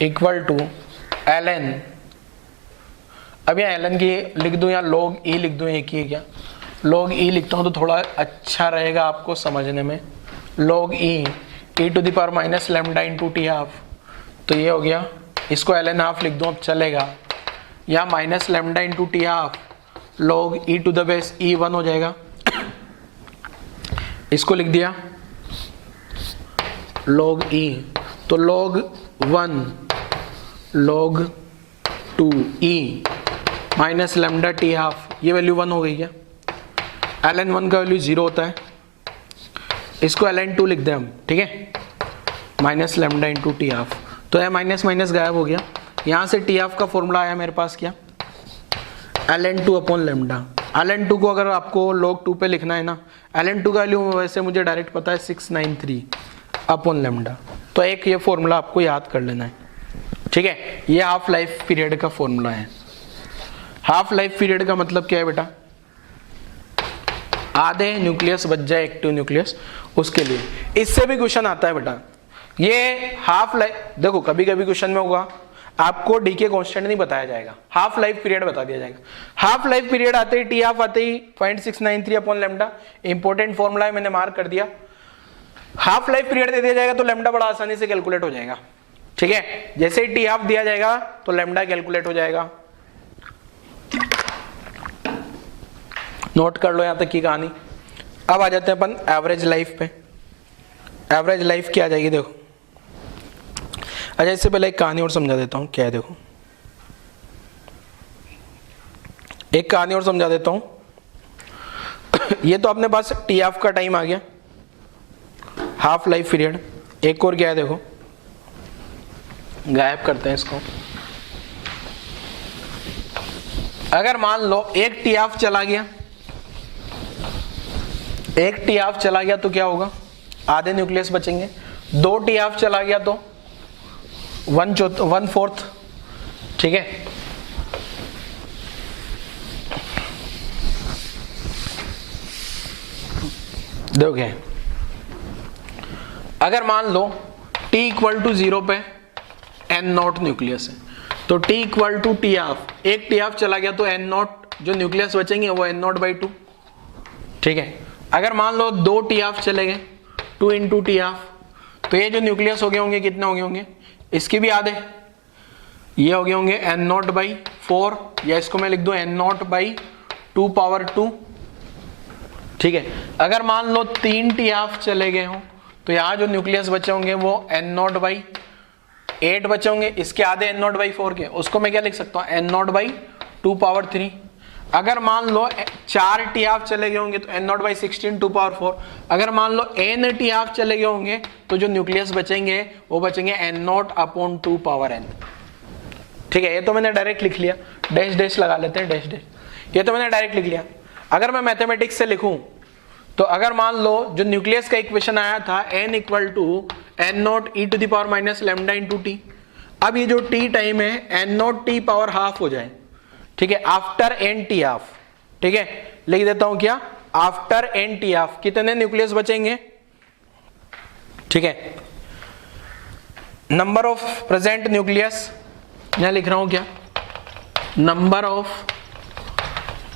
इक्वल टू ln, अब यहाँ ln की लिख दूं या log e लिख दूं, एक ही है क्या, log e लिखता हूं तो थोड़ा अच्छा रहेगा आपको समझने में। log e to the power minus lambda into t half, तो ये हो गया, इसको ln हाफ लिख दूं अब चलेगा, या minus lambda into t half log e to the base e 1 हो जाएगा, इसको लिख दिया log e, तो log 1 log 2 e minus lambda T half, ये वैल्यू 1 हो गई है। ln 1 का वैल्यू 0 होता है, इसको ln 2 लिख दें हम, ठीक है, minus lambda into t half, तो यह माइनस माइनस गायब हो गया। यहाँ से टी हाफ का फॉर्मूला आया मेरे पास क्या, ln 2 अपॉन लैम्डा। ln 2 को अगर आपको log 2 पे लिखना है ना, ln 2 का वैल्यू वैसे मुझे डायरेक्ट पता है 693 अपॉन लैम्डा, तो एक ये फॉर्मूला आपको याद कर लेना है, ठीक है। ये हाफ लाइफ पीरियड का फॉर्मूला है। हाफ लाइफ पीरियड का मतलब क्या है बेटा, आधे न्यूक्लियस बच जाए एक्टिव न्यूक्लियस, उसके लिए। इससे भी क्वेश्चन आता है बेटा, ये हाफ लाइफ, देखो कभी कभी क्वेश्चन में होगा आपको डीके कांस्टेंट नहीं बताया जाएगा, हाफ लाइफ पीरियड बता दिया जाएगा। हाफ लाइफ पीरियड आते ही टी हाफ आते ही 0.693 अपॉन लैम्डा, इंपॉर्टेंट फॉर्मूला है, मैंने मार्क कर दिया। हाफ लाइफ पीरियड दे दिया जाएगा तो लैम्डा बड़ा आसानी से कैलकुलेट हो जाएगा, ठीक है। जैसे ही टी हाफ दिया जाएगा तो लैम्डा कैलकुलेट हो जाएगा। नोट कर लो यहां तक की कहानी। अब आ जाते हैं अपन एवरेज लाइफ पे। एवरेज लाइफ क्या आ जाएगी, देखो। अच्छा, इससे पहले एक कहानी और समझा देता हूं, क्या है देखो, एक कहानी और समझा देता हूं। ये तो अपने पास टी हाफ का टाइम आ गया, हाफ लाइफ पीरियड। एक और क्या है देखो, गायब करते हैं इसको। अगर मान लो एक टी हाफ चला गया, एक टी हाफ चला गया तो क्या होगा, आधे न्यूक्लियस बचेंगे। 2 टी हाफ चला गया तो 1/4, ठीक है। देखो, अगर मान लो t इक्वल टू 0 पे n0 न्यूक्लियस है, तो t equal to t half, एक टी हाफ चला गया तो n0 जो न्यूक्लियस बचेंगे वो n0/2, ठीक है। अगर मान लो 2 टी हाफ चले गए, 2 इंटू टी हाफ, तो ये जो न्यूक्लियस हो गए होंगे कितने हो गए होंगे, इसके भी आधे, ये हो गए होंगे n0/4, या इसको मैं लिख दूं n0/2 पावर 2, ठीक है। अगर मान लो 3 टी हाफ चले गए हों, तो यहाँ जो न्यूक्लियस बचे होंगे वो n0/8 बचे होंगे, इसके आधे n0/4 के, उसको मैं क्या लिख सकता हूँ n0/2 पावर 3। अगर मान लो 4 टी हाफ चले गए होंगे तो n0/16 2 पावर 4। अगर मान लो n टी हाफ चले गए होंगे तो जो न्यूक्लियस बचेंगे वो बचेंगे n0/2 पावर n, ठीक है। ये तो मैंने डायरेक्ट लिख लिया, डैश डैश लगा लेते हैं, डैश डैश, ये तो मैंने डायरेक्ट लिख लिया। अगर मैं मैथमेटिक्स से लिखूं तो अगर मान लो जो न्यूक्लियस का इक्वेशन आया था n equal to n0 e to the power minus lambda into t, अब ये जो टी टाइम है n0 टी पावर हाफ हो जाए, ठीक है, आफ्टर n टी हाफ, ठीक है। लिख देता हूं क्या, आफ्टर n टी हाफ कितने न्यूक्लियस बचेंगे, ठीक है। नंबर ऑफ प्रेजेंट न्यूक्लियस यहां लिख रहा हूं क्या, number of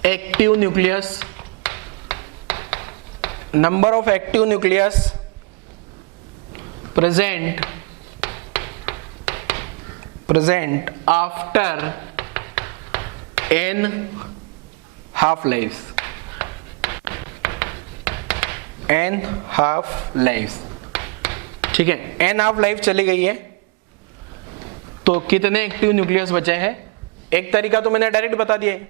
active nucleus, number of active nucleus present after n half life, n half life, ठीक है। n हाफ लाइफ चली गई है तो कितने एक्टिव न्यूक्लियस बचे हैं। एक तरीका तो मैंने डायरेक्ट बता दिया है,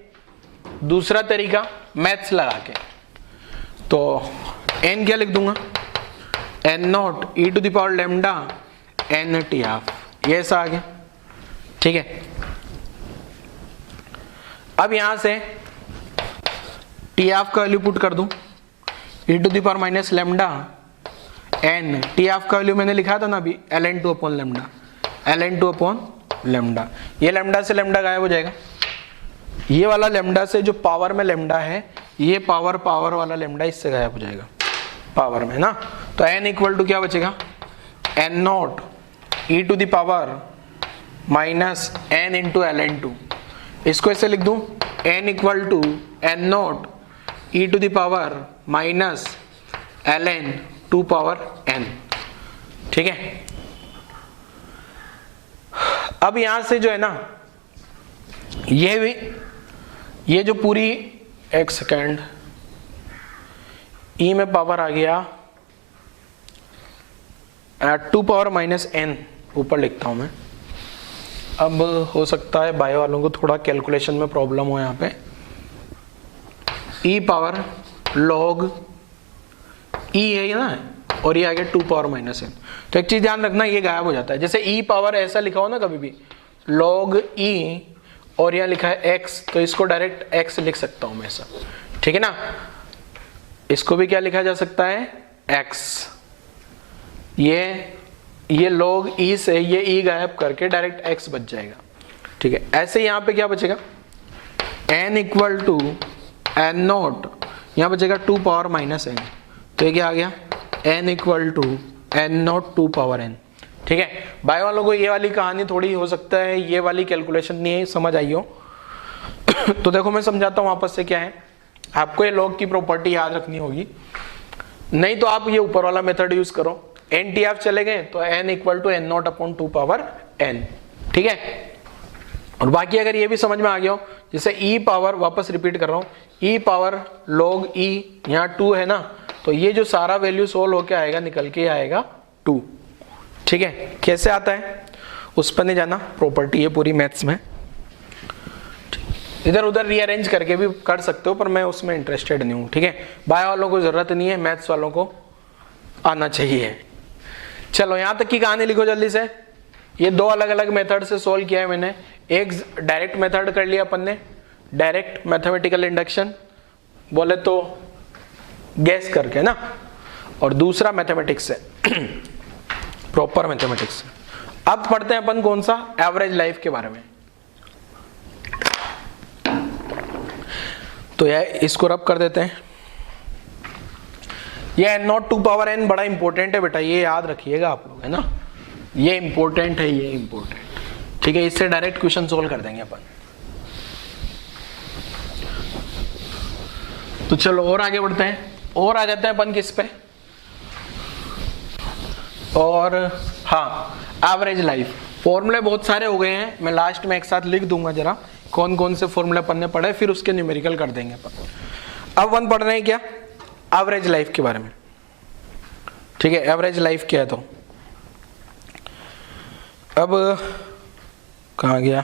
दूसरा तरीका मैथ्स लगा के, तो n क्या लिख दूंगा, n0 e to the power lambda n t half, ये ऐसा आ गया, ठीक है। अब यहां से टी हाफ का वैल्यू पुट कर दूं, e to the power minus lambda n, t half का वैल्यू मैंने लिखा था ना अभी ln 2 upon lambda, ln 2 upon lambda, ये लैम्डा से लैम्डा गायब हो जाएगा, ये वाला लैम्डा से जो पावर में लैम्डा है, ये पावर वाला लैम्डा इससे गायब हो जाएगा पावर में ना, तो n इक्वल टू क्या बचेगा, n0 e to the power minus N into l n two, इसको ऐसे लिख दूं n equal to N naught E to the power minus l n two power n। ठीक है, अब यहां से जो है ना ये जो पूरी, एक सेकेंड, ई में पावर आ गया 2 पावर माइनस n, ऊपर लिखता हूं मैं। अब हो सकता है बायो वालों को थोड़ा कैलकुलेशन में प्रॉब्लम हो यहाँ पे। ई पावर लॉग ई है ना, और ये आ गया 2 पावर माइनस n। तो एक चीज ध्यान रखना, ये गायब हो जाता है। जैसे ई पावर ऐसा लिखा हो ना कभी भी लॉग ई, और यहाँ लिखा है x, तो इसको डायरेक्ट x लिख सकता हूं मैं ऐसा। ठीक है ना, इसको भी क्या लिखा जा सकता है x। ये log e से ये e गायब करके डायरेक्ट x बच जाएगा। ठीक है, ऐसे यहाँ पे क्या बचेगा n equal to N naught, यहाँ बचेगा 2 पावर माइनस n। तो ये क्या आ गया n equal to N naught 2 power n। ठीक है, बायो वालों को ये वाली कहानी थोड़ी हो सकता है ये वाली कैलकुलेशन नहीं समझ आई हो तो देखो मैं समझाता हूँ वापस से क्या है। आपको ये log की प्रॉपर्टी याद रखनी होगी, नहीं तो आप ये ऊपर वाला मेथड यूज करो। एन टी आप चले गए तो n equal to N naught upon 2 power n। ठीक है, और बाकी अगर ये भी समझ में आ गया हो, जैसे e पावर, वापस रिपीट कर रहा हूँ, e पावर log e, यहाँ 2 है ना, तो ये जो सारा वैल्यू सोल्व होके आएगा, निकल के आएगा 2। ठीक है, कैसे आता है उस पर नहीं जाना, प्रॉपर्टी है पूरी मैथ्स में। इधर उधर रीअरेंज करके भी कर सकते हो, पर मैं उसमें इंटरेस्टेड नहीं हूँ। ठीक है, बायो वालों को जरूरत नहीं है, मैथ्स वालों को आना चाहिए। चलो यहां तक की कहानी लिखो जल्दी से। ये दो अलग अलग मेथड से सोल्व किया है मैंने। एक डायरेक्ट मेथड कर लिया अपन ने, डायरेक्ट मैथमेटिकल इंडक्शन बोले तो गैस करके ना, और दूसरा मैथमेटिक्स से प्रॉपर मैथमेटिक्स। अब पढ़ते हैं अपन कौन सा, एवरेज लाइफ के बारे में। तो यह इसको रब कर देते हैं। ये n नॉट 2 पावर n बड़ा इंपॉर्टेंट है बेटा, ये याद रखिएगा आप लोग, है ना, ये इंपॉर्टेंट है, ये इंपॉर्टेंट। ठीक है, इससे डायरेक्ट क्वेश्चन सोल्व कर देंगे अपन। तो चलो और आगे बढ़ते हैं, और आ जाते हैं अपन किस पे, और हाँ, एवरेज लाइफ। फॉर्मूले बहुत सारे हो गए हैं, मैं लास्ट में एक साथ लिख दूंगा जरा कौन कौन से फॉर्मूले अपन ने पढ़े, फिर उसके न्यूमेरिकल कर देंगे अपन। अब अपन पढ़ रहे हैं क्या, एवरेज लाइफ के बारे में। ठीक है, एवरेज लाइफ क्या है, तो अब कहाँ गया,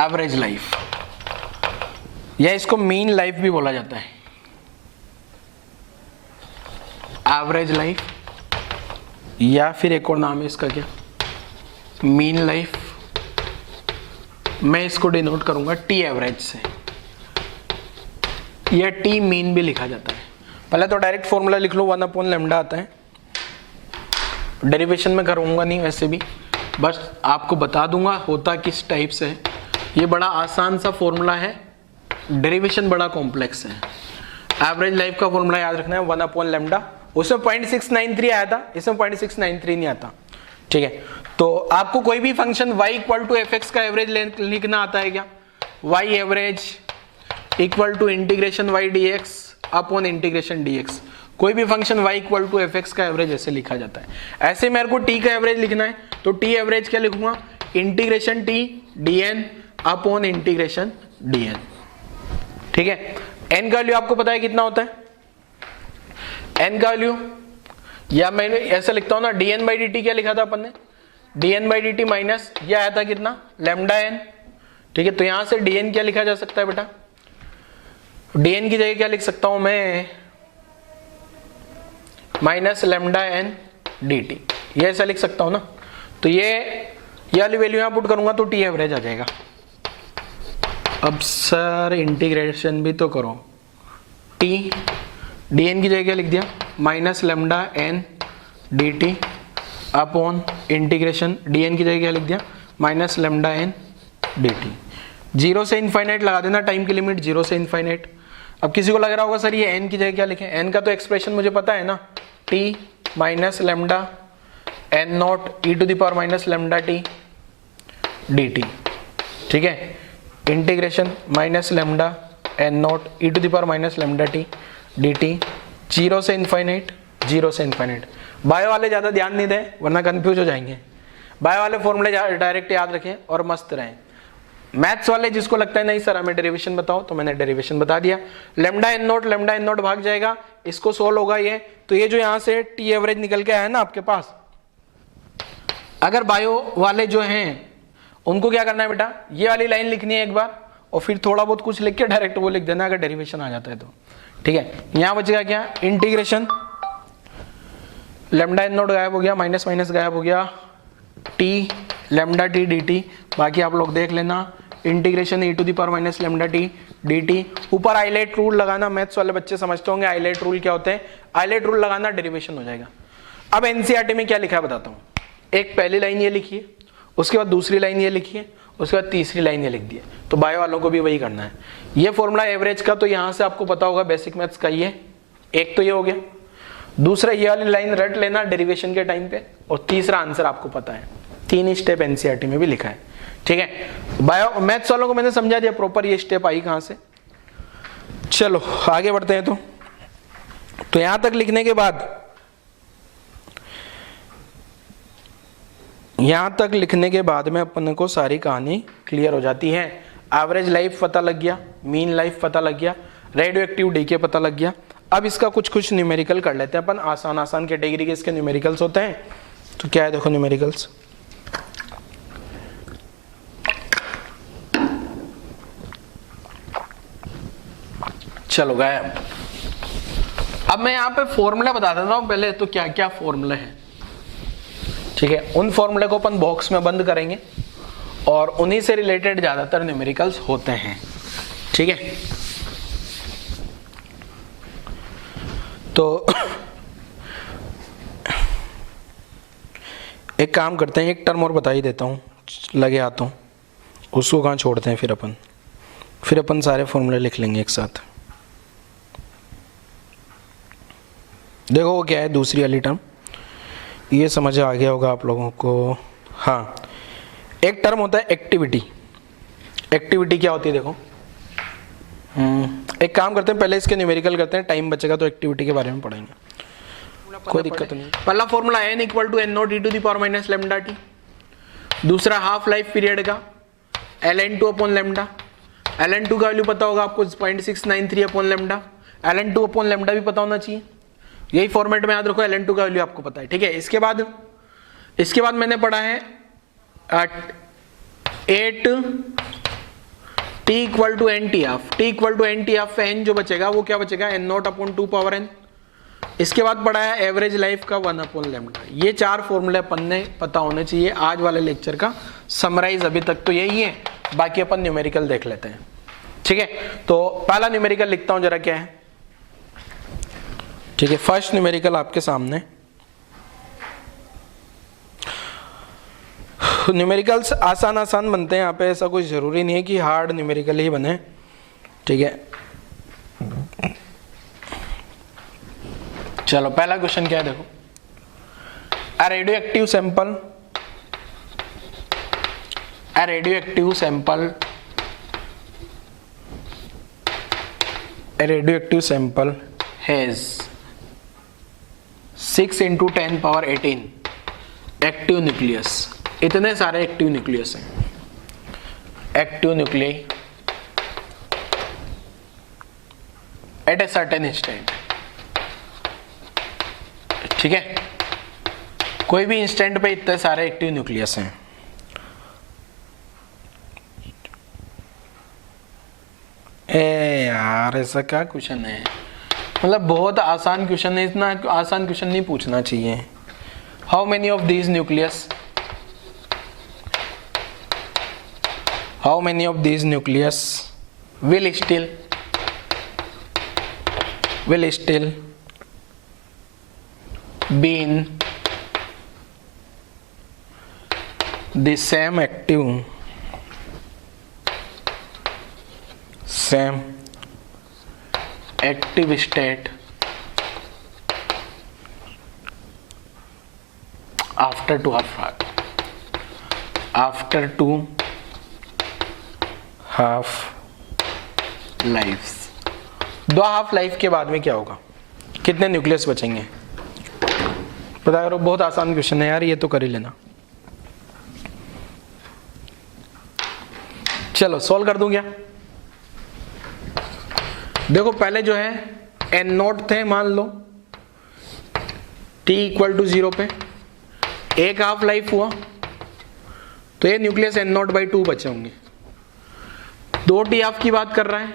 एवरेज लाइफ, या इसको मीन लाइफ भी बोला जाता है। एवरेज लाइफ, या फिर एक और नाम है इसका क्या, मीन लाइफ। मैं इसको डिनोट करूंगा टी एवरेज से, या टी मीन भी लिखा जाता है। पहले तो डायरेक्ट फॉर्मूला लिख लो, 1 अपॉन लैम्डा आता है। डेरिवेशन में करूंगा नहीं वैसे भी, बस आपको बता दूंगा होता किस टाइप से है। ये बड़ा आसान सा फॉर्मूला है, डेरिवेशन बड़ा कॉम्प्लेक्स है। एवरेज लाइफ का फॉर्मूला याद रखना है 1 अपॉन लैम्डा। उसमें 0.693 आया था, इसमें 0.693 नहीं आता। ठीक है, तो आपको कोई भी function y equal to F X का एवरेज लिखना आता है क्या, y average equal to integration y dx upon integration dx। कोई भी function y equal to F X का एवरेज ऐसे लिखा जाता है। ऐसे मेरे को t का एवरेज लिखना है, तो t एवरेज क्या लिखूंगा, integration t dn upon integration dn। ठीक है, n का वैल्यू आपको पता है कितना होता है, n का वैल्यू, या मैंने ऐसा लिखता हूं ना, dn बाई dt क्या लिखा था अपन ने, dn बाई dt माइनस यह आया था कितना, लैम्डा n। ठीक है, तो यहां से dn क्या लिखा जा सकता है बेटा, dn की जगह क्या लिख सकता हूं मैं, माइनस लैम्डा n dt, ये ऐसा लिख सकता हूं ना। तो ये वाली वैल्यू यहां पुट करूंगा तो टी एवरेज आ जाएगा। अब सर इंटीग्रेशन भी तो करो, t dn की जगह क्या लिख दिया, minus lambda n dt upon integration dn की जगह क्या लिख दिया, माइनस लैम्डा n dt। 0 से इनफाइनाइट लगा देना, टाइम की लिमिट 0 से इनफाइनाइट। अब किसी को लग रहा होगा सर ये n की जगह क्या लिखें, n का तो एक्सप्रेशन मुझे पता है ना, t minus lambda N naught E to the power minus lambda t d t. ठीक है, integration minus lambda N naught E to the power minus lambda t d t, zero से इन्फाइनाइट, जीरो से इन्फाइनाइट। बायो वाले ज़्यादा ध्यान नहीं दें वरना कंफ्यूज हो जाएंगे। बायो वाले फॉर्मूले डायरेक्ट याद रखें और मस्त रहें। मैथ्स वाले जिसको लगता है नहीं सर हमें डेरिवेशन बताओ, तो मैंने डेरिवेशन बता दिया। लेमडा एन नॉट भाग जाएगा, इसको सोल्व होगा ये, तो ये जो यहाँ से टी एवरेज निकल के आया ना आपके पास, अगर बायो वाले जो हैं उनको क्या करना है बेटा, ये वाली लाइन लिखनी है एक बार और फिर थोड़ा बहुत कुछ लिख के डायरेक्ट वो लिख देना अगर डेरिवेशन आ जाता है तो। ठीक है, यहां बचेगा क्या, इंटीग्रेशन लेमडा एन नॉट गायब हो गया, माइनस माइनस गायब हो गया, t lambda t d t, बाकी आप लोग देख लेना। Integration e to the power minus lambda t d t, ऊपर आइलेट रूल लगाना, मैथ्स वाले बच्चे समझते होंगे आइलेट रूल क्या होते हैं, आइलेट रूल लगाना, डेरिवेशन हो जाएगा। अब एनसीईआरटी में क्या लिखा है बताता हूँ। एक पहली लाइन ये लिखी है, उसके बाद दूसरी लाइन ये लिखी है, उसके बाद तीसरी लाइन ये लिख दी है। तो बायो वालों को भी वही करना है। ये फॉर्मूला एवरेज का तो यहाँ से आपको पता होगा, बेसिक मैथ्स का ये एक तो ये हो गया, दूसरा ये वाली लाइन रट लेना डेरिवेशन के टाइम पे, और तीसरा आंसर आपको पता है। 3 स्टेप एनसीईआरटी में भी लिखा है। ठीक है, बायो मैथ्स वालों को मैंने समझा दिया प्रॉपर ये स्टेप आई कहाँ से। चलो आगे बढ़ते हैं। तो यहां तक लिखने के बाद, यहां तक लिखने के बाद में अपन को सारी कहानी क्लियर हो जाती है। एवरेज लाइफ पता लग गया, मीन लाइफ पता लग गया, रेडियो एक्टिव डीके पता लग गया। अब इसका कुछ न्यूमेरिकल कर लेते हैं अपन। आसान कैटेगरी के इसके न्यूमेरिकल्स होते हैं। तो क्या है देखो न्यूमेरिकल्स, चलो गायब। अब मैं यहाँ पे फॉर्मूला बता देता हूँ पहले, तो क्या क्या फॉर्मूले हैं। ठीक है, उन फॉर्मूले को अपन बॉक्स में बंद करेंगे और उन्हीं से रिलेटेड ज्यादातर न्यूमेरिकल्स होते हैं। ठीक है, तो एक काम करते हैं, एक टर्म और बता ही देता हूँ, लगे आता हूँ, उसको कहाँ छोड़ते हैं, फिर अपन सारे फॉर्मूले लिख लेंगे एक साथ। देखो वो क्या है, दूसरी वाली टर्म, ये समझ आ गया होगा आप लोगों को। हाँ, एक टर्म होता है एक्टिविटी। एक्टिविटी क्या होती है देखो, एक काम करते हैं पहले इसके न्यूमेरिकल करते हैं, टाइम बचेगा तो एक्टिविटी के बारे में पढ़ेंगे, कोई दिक्कत नहीं। पहला formula n equal to N naught E to the power minus lambda t. दूसरा हाफ लाइफ पीरियड का ln2 अपॉन लेमडा। ln2 का वैल्यू पता होगा आपको 0.693 upon lambda, ln2 upon lambda भी पता होना चाहिए। यही फॉर्मेट में याद रखो, ln2 का वैल्यू आपको पता है। ठीक है, इसके बाद मैंने पढ़ा है 8 t equal to N t half. T equal to N t half, N जो बचेगा वो क्या बचेगा, N naught upon 2 power N. इसके बाद पढ़ा है एवरेज लाइफ का 1 अपॉन लेमडा। ये 4 फॉर्मूले अपन ने पता होने चाहिए। आज वाले लेक्चर का समराइज अभी तक तो यही है, बाकी अपन न्यूमेरिकल देख लेते हैं। ठीक है, तो पहला न्यूमेरिकल लिखता हूं जरा, क्या है। ठीक है, फर्स्ट न्यूमेरिकल आपके सामने। न्यूमेरिकल्स आसान बनते हैं यहाँ पे, ऐसा कुछ जरूरी नहीं है कि हार्ड न्यूमेरिकल ही बने। ठीक है, चलो पहला क्वेश्चन क्या है देखो, a radio active sample has 6 × 10⁻18 active nucleus. इतने सारे एक्टिव न्यूक्लियस हैं, active nucleus eight a certain instant. ठीक है, कोई भी इंस्टेंट पे इतने सारे एक्टिव न्यूक्लियस हैं। यार ऐसा क्या क्वेश्चन है, मतलब बहुत आसान क्वेश्चन है, इतना आसान क्वेश्चन नहीं पूछना चाहिए। How many of these nucleus will still be in the same active state after two half lives. 2 half life के बाद में क्या होगा, कितने न्यूक्लियस बचेंगे पता करो। बहुत आसान क्वेश्चन है यार, ये तो कर ही लेना। चलो सॉल्व कर दूं क्या। देखो पहले जो है एन नोट थे, मान लो t = 0 पे, 1 हाफ लाइफ हुआ तो ये न्यूक्लियस n0/2 बचे होंगे। 2 टी हाफ की बात कर रहा है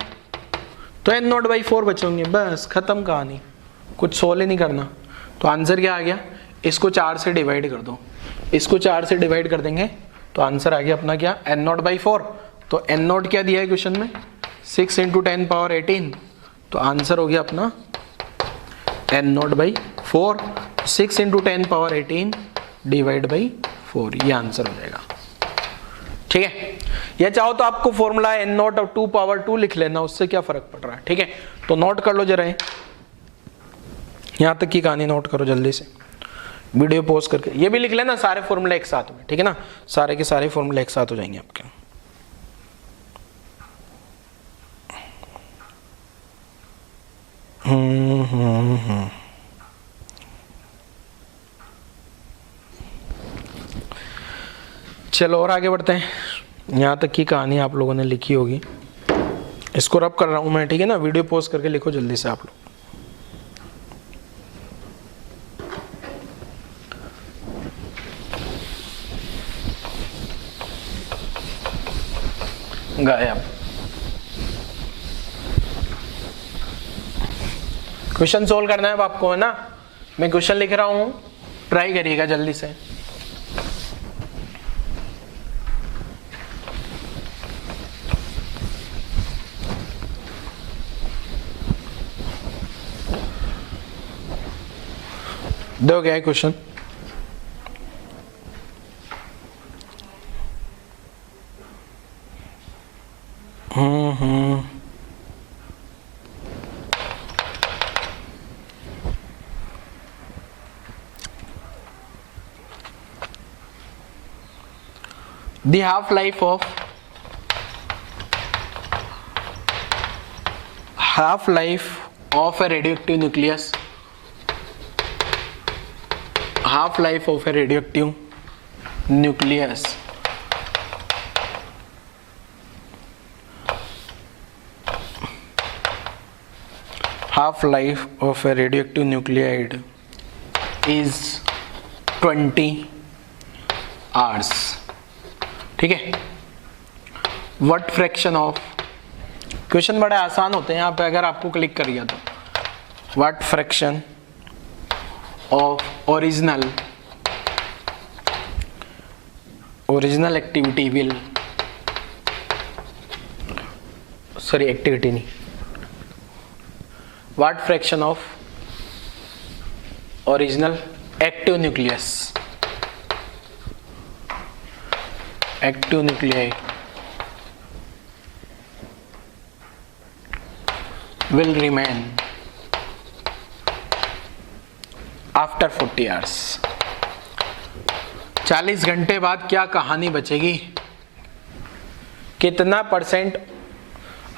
तो n0/4 बचे होंगे। बस खत्म कहानी, कुछ सोल्व ही नहीं करना। तो आंसर क्या आ गया, इसको 4 से डिवाइड कर दो, इसको 4 से डिवाइड कर देंगे तो आंसर आ गया अपना क्या, n0/4। तो n0 क्या दिया है क्वेश्चन में, 6 × 10⁻18, तो आंसर हो गया अपना n0/4, 6 × 10⁻18 /4, ये आंसर हो जाएगा। ठीक है, या चाहो तो आपको फॉर्मूला n0 और 2⁻2 लिख लेना, उससे क्या फर्क पड़ रहा है। ठीक है, तो नोट कर लो जरा, यहां तक की कहानी नोट करो जल्दी से, वीडियो पॉज करके। ये भी लिख लेना सारे फॉर्मूले एक साथ में, ठीक है ना, सारे के सारे फॉर्मूले एक साथ हो जाएंगे आपके। चलो और आगे बढ़ते हैं, यहाँ तक की कहानी आप लोगों ने लिखी होगी, इसको रब कर रहा हूँ मैं, ठीक है ना। वीडियो पॉज करके लिखो जल्दी से आप लोग। गायब। क्वेश्चन सोल्व करना है अब आपको, है ना। मैं क्वेश्चन लिख रहा हूं, ट्राई करिएगा जल्दी से। दो क्या है question, the half-life of a radioactive nucleus, half-life of a radioactive nucleus half-life of a radioactive nuclide is 20 hours। ठीक है, व्हाट फ्रैक्शन ऑफ, क्वेश्चन बड़े आसान होते हैं यहाँ पे अगर आपको क्लिक करिए तो, what fraction of original activity will, sorry activity नहीं, what fraction of original active nucleus, active nuclei will remain after 40 hours। 40 घंटे बाद क्या कहानी बचेगी, कितना percent.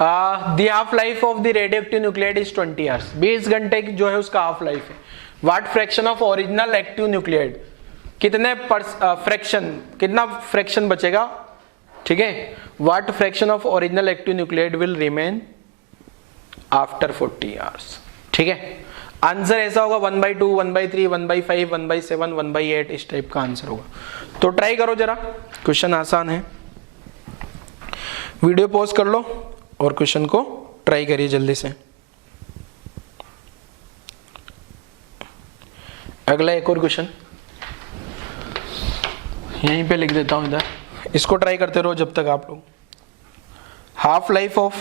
The half life of the radioactive nuclide is 20 hours, 20 घंटे की जो है उसका हाफ लाइफ है। What fraction of original active nuclide, कितने फ्रैक्शन, कितना फ्रैक्शन बचेगा, ठीक है। What fraction of original active nuclide will remain after 40 hours, ठीक है। आंसर ऐसा होगा 1/2, 1/3, 1/5, 1/7, 1/8, इस टाइप का आंसर होगा। तो ट्राई करो जरा, क्वेश्चन आसान है। वीडियो पॉज कर लो और क्वेश्चन को ट्राई करिए जल्दी से। अगला एक और क्वेश्चन यहीं पे लिख देता हूं, इधर इसको ट्राई करते रहो जब तक आप लोग। हाफ लाइफ ऑफ,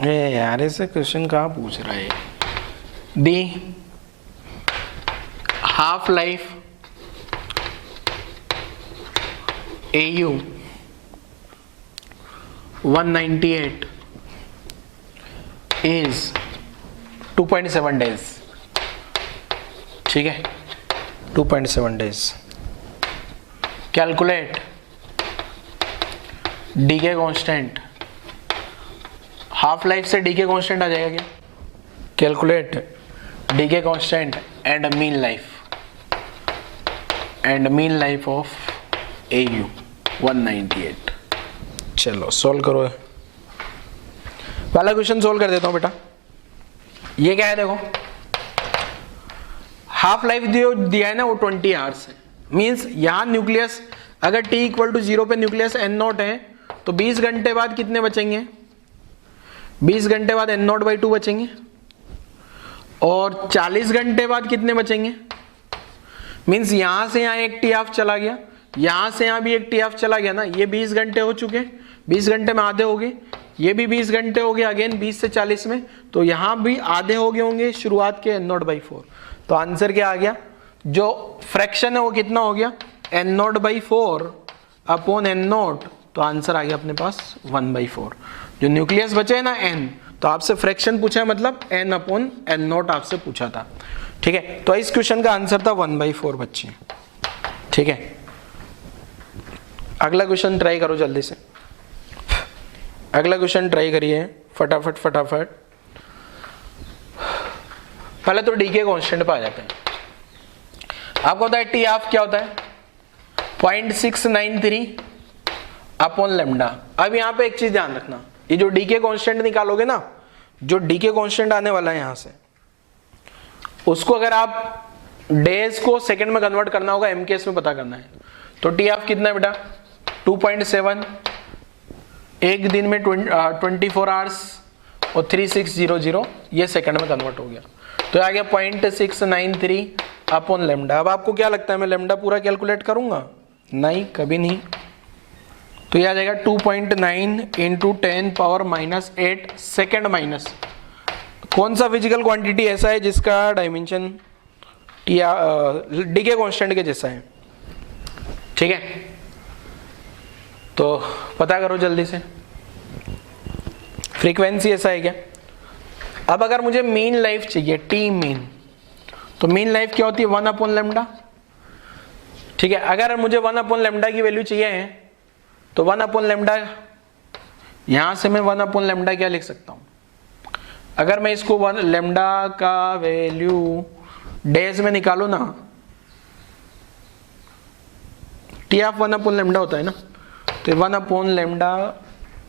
यार ऐसे क्वेश्चन कहाँ पूछ रहा है। दी half life AU 198 is 2.7 days, ठीक है, 2.7 days। Calculate decay constant, half life से डीके कांस्टेंट आ जाएगा क्या? Calculate decay constant and mean life of AU 198। चलो सॉल्व करो, पहला क्वेश्चन सॉल्व कर देता हूं बेटा। ये क्या है देखो, हाफ लाइफ जो दिया है ना वो 20 आवर्स है। मींस यहां न्यूक्लियस अगर t इक्वल टू 0 पे न्यूक्लियस N0 है तो 20 घंटे बाद कितने बचेंगे? 20 घंटे बाद N0/2 बचेंगे। और 40 घंटे बाद कितने बचेंगे? मींस यहां से यहां एक टी हाफ चला गया, यहां से यहां भी एक टी हाफ चला गया ना। ये 20 घंटे हो चुके, 20 घंटे में आधे हो गए, ये भी 20 घंटे हो गए अगेन 20 से 40 में, तो यहां भी आधे हो गए होंगे शुरुआत के N0/4। तो आंसर क्या आ गया? जो फ्रैक्शन है वो कितना हो गया? N0/4 upon N0। तो आंसर आ गया अपने पास 1/4। जो न्यूक्लियस बचे है ना N, तो आपसे फ्रैक्शन पूछा है मतलब N अपॉन N0 आपसे पूछा था। ठीक है, तो इस क्वेश्चन का आंसर था 1/4 बच्चे। ठीक है, अगला क्वेश्चन ट्राई करो जल्दी से, अगला क्वेश्चन ट्राई करिए फटाफट फटाफट। पहले तो डी के कांस्टेंट पे आ जाते हैं। आपको पता है टी हाफ क्या होता है? 0.693 अपॉन लेमडा। अब यहाँ पे एक चीज ध्यान रखना, ये जो डी के कांस्टेंट निकालोगे ना, जो डी के कांस्टेंट आने वाला है यहाँ से, उसको अगर आप डेज को सेकंड में कन्वर्ट करना होगा, एमकेएस में पता करना है। तो टी हाफ कितना है बेटा? 2.7, एक दिन में 24 आवर्स और 3600, ये सेकंड में कन्वर्ट हो गया। तो आ गया 0.693 अपॉन लेमडा। अब आपको क्या लगता है मैं लेमडा पूरा कैलकुलेट करूंगा? नहीं, कभी नहीं। तो ये आ जाएगा 2.9 इंटू 10⁻⁻8 सेकेंड माइनस। कौन सा फिजिकल क्वांटिटी ऐसा है जिसका डायमेंशन डी के कांस्टेंट के जैसा है? ठीक है, तो पता करो जल्दी से, फ्रीक्वेंसी ऐसा है क्या? अब अगर मुझे मीन लाइफ चाहिए, टी मीन, तो मीन लाइफ क्या होती है? 1 अपॉन लेमडा। ठीक है, अगर मुझे 1 अपॉन लेमडा की वैल्यू चाहिए है तो 1 अपॉन लेमडा, यहां से मैं 1 अपॉन लेमडा क्या लिख सकता हूं? अगर मैं इसको 1 लेमडा का वैल्यू डेज में निकालू ना, टी ऑफ 1 अपॉन लेमडा होता है ना, तो 1 अपॉन लेमडा,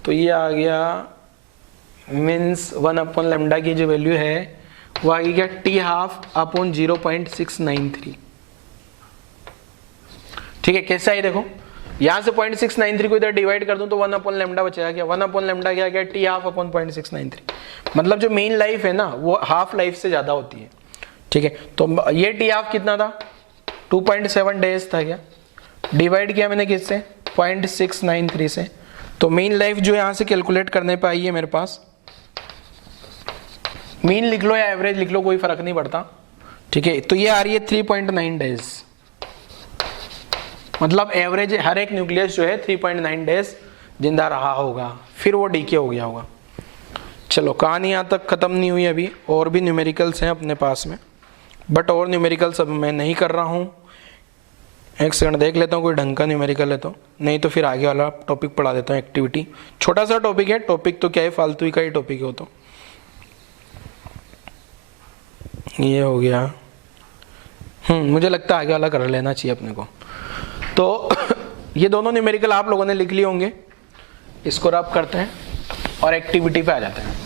तो ये आ गया मीन्स 1 अपॉन लेमडा की जो वैल्यू है वो आ गया टी हाफ अपॉन 0.693। ठीक है, कैसा है देखो, यहां से 0.693 को इधर डिवाइड कर दूं तो 1 अपॉन लेमडा बचेगा क्या? 1 अपॉन लेमडा क्या गया? T half upon 0.693। मतलब जो मेन लाइफ है ना वो हाफ लाइफ से ज्यादा होती है। ठीक है, तो ये टी हाफ कितना था? 2.7 डेज था क्या? डिवाइड किया मैंने किससे? 0.693 से। तो मेन लाइफ जो यहां से कैलकुलेट करने पे आई है मेरे पास, मीन लिख लो या एवरेज लिख लो, कोई फर्क नहीं पड़ता। ठीक है, तो ये आ रही है 3.9 डेज। मतलब एवरेज हर एक न्यूक्लियस जो है 3.9 डेज जिंदा रहा होगा, फिर वो डीके हो गया होगा। चलो, कहानी यहाँ तक खत्म नहीं हुई, अभी और भी न्यूमेरिकल्स हैं अपने पास में, बट और न्यूमेरिकल्स अब मैं नहीं कर रहा हूँ। एक सेकंड देख लेता हूँ कोई ढंग का न्यूमेरिकल है तो, नहीं तो फिर आगे वाला टॉपिक पढ़ा देता हूँ। एक्टिविटी छोटा सा टॉपिक है, टॉपिक तो क्या है, फालतू ही का ही टॉपिक है वो तो। ये हो गया, मुझे लगता है आगे वाला कर लेना चाहिए अपने को। तो ये दोनों न्यूमेरिकल आप लोगों ने लिख लिए होंगे, इसको रब करते हैं और एक्टिविटी पे आ जाते हैं।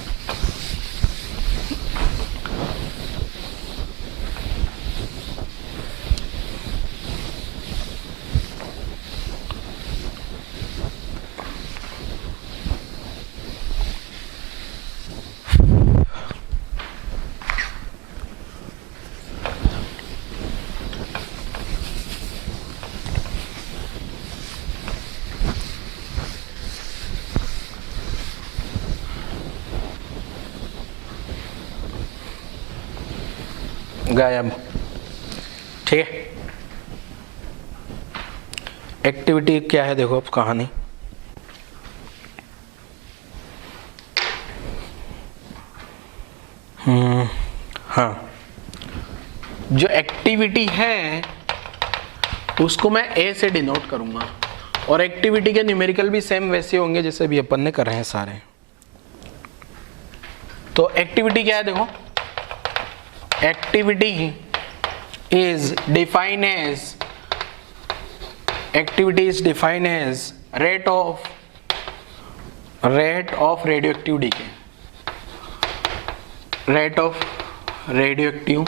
गायब। ठीक है, एक्टिविटी क्या है देखो अब कहानी। हाँ, जो एक्टिविटी है उसको मैं ए से डिनोट करूंगा, और एक्टिविटी के न्यूमेरिकल भी सेम वैसे होंगे जैसे भी अपन ने कर रहे हैं सारे। तो एक्टिविटी क्या है देखो, activity is defined as rate of radioactive decay, rate of radioactive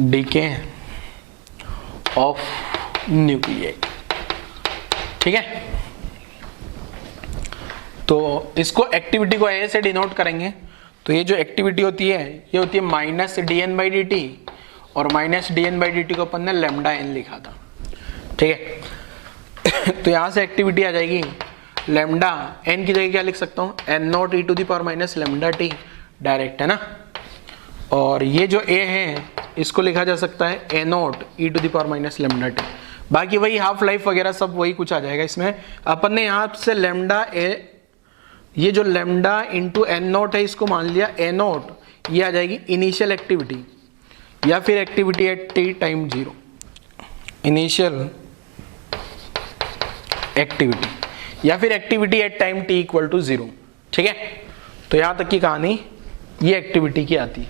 decay of nuclei. ठीक है, तो इसको एक्टिविटी को ए से डिनोट करेंगे। तो ये जो एक्टिविटी होती है ये होती है minus D N by D T, और minus D N by D T को अपन ने लेमडा एन लिखा था। ठीक है, तो यहां से एक्टिविटी आ जाएगी लेमडा एन की जगह क्या लिख सकता हूँ, N naught E to the power minus lambda t, direct है ना। और ये जो ए है इसको लिखा जा सकता है A naught E to the power minus lambda T. बाकी वही हाफ लाइफ वगैरह सब वही कुछ आ जाएगा इसमें। अपन ने यहाँ से लेमडा ए, ये जो लेमडा इंटू एन नॉट है इसको मान लिया ए नॉट, ये आ जाएगी इनिशियल एक्टिविटी या फिर activity at t time 0, initial activity या फिर activity at time t equal to 0। ठीक है, तो यहां तक की कहानी ये एक्टिविटी की आती है।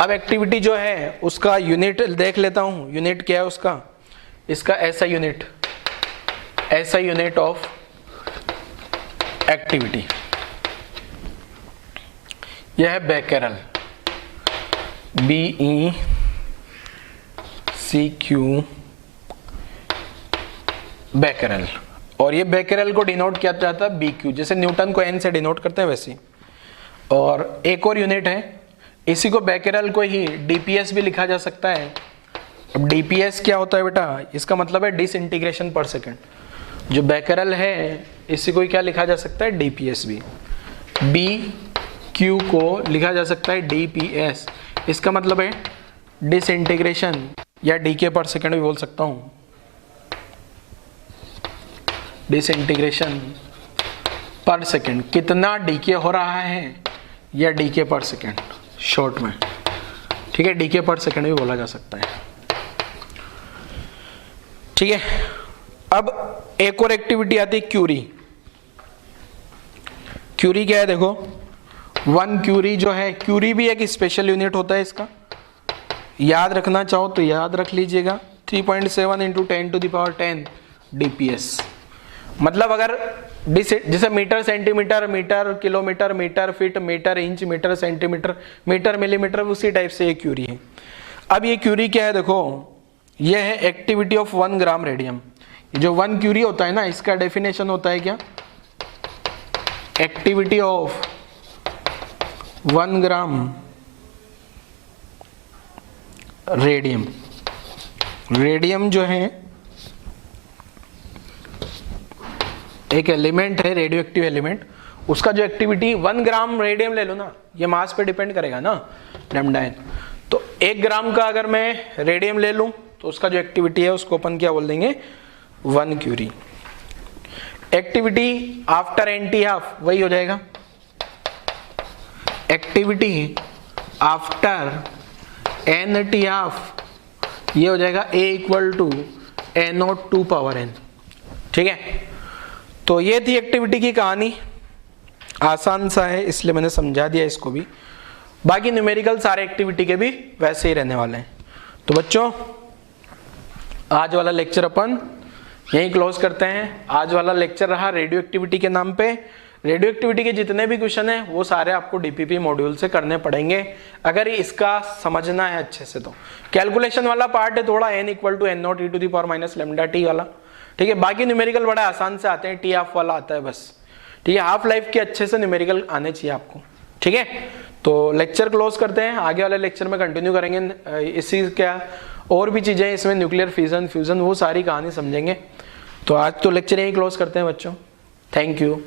अब एक्टिविटी जो है उसका यूनिट देख लेता हूं, यूनिट क्या है उसका, इसका ऐसा यूनिट ऑफ एक्टिविटी, यह है बेकेरल, BECQ बेकेरल, और ये बेकेरल को डिनोट किया जाता है BQ, जैसे न्यूटन को N से डिनोट करते हैं वैसे। और एक और यूनिट है, इसी को बेकेरल को ही DPS भी लिखा जा सकता है। अब DPS क्या होता है बेटा, इसका मतलब है डिसइंटीग्रेशन पर सेकेंड। जो बेकेरल है इसी को क्या लिखा जा सकता है, DPS भी। BQ को लिखा जा सकता है DPS, इसका मतलब है डिसइंटीग्रेशन या डीके पर सेकेंड भी बोल सकता हूँ, डिसइंटीग्रेशन पर सेकेंड, कितना डीके हो रहा है या डीके पर सेकेंड शॉर्ट में। ठीक है, डीके पर सेकेंड भी बोला जा सकता है। ठीक है, अब एक और एक्टिविटी आती है क्यूरी। क्यूरी क्या है देखो, 1 क्यूरी जो है, क्यूरी भी एक स्पेशल यूनिट होता है इसका, याद रखना चाहो तो याद रख लीजिएगा, 3.7 into 10 to the power 10 DPS। मतलब अगर जैसे metre centimetre, metre kilometre, metre feet, metre inch, metre centimetre, metre millimetre, उसी टाइप से ये क्यूरी है। अब ये क्यूरी क्या है देखो, ये है एक्टिविटी ऑफ 1 ग्राम रेडियम। जो 1 क्यूरी होता है ना, इसका डेफिनेशन होता है क्या, activity of 1 gram radium. Radium जो है एक एलिमेंट है, रेडियो एक्टिव एलिमेंट, उसका जो एक्टिविटी 1 ग्राम रेडियम ले लो ना, ये मास पे डिपेंड करेगा ना लैम्डा एन। तो 1 ग्राम का अगर मैं रेडियम ले लूं तो उसका जो एक्टिविटी है उसको अपन क्या बोल देंगे, 1 curie. Activity after N t half वही हो जाएगा, activity after N t half ये हो जाएगा A equal to A0 2 power n। ठीक है, तो ये थी एक्टिविटी की कहानी, आसान सा है इसलिए मैंने समझा दिया इसको भी। बाकी न्यूमेरिकल सारे एक्टिविटी के भी वैसे ही रहने वाले हैं। तो बच्चों आज वाला लेक्चर अपन यहीं क्लोज करते हैं। आज वाला लेक्चर रहा रेडियो एक्टिविटी के नाम पे। रेडियो एक्टिविटी के जितने भी क्वेश्चन हैं वो सारे आपको डीपीपी मॉड्यूल से करने पड़ेंगे अगर इसका समझना है अच्छे से। तो कैलकुलेशन वाला पार्ट है थोड़ा n equal to n0 e to the power minus lambda t वाला, ठीक है। बाकी न्यूमेरिकल बड़ा आसान से आते हैं, टी हाफ वाला आता है बस, ठीक है। हाफ लाइफ के अच्छे से न्यूमेरिकल आने चाहिए आपको, ठीक है। तो लेक्चर क्लोज करते हैं, आगे वाले लेक्चर में कंटिन्यू करेंगे इसी क्या और भी चीजें इसमें, न्यूक्लियर फिजन फ्यूजन वो सारी कहानी समझेंगे। तो आज तो लेक्चर यही क्लोज करते हैं बच्चों, थैंक यू।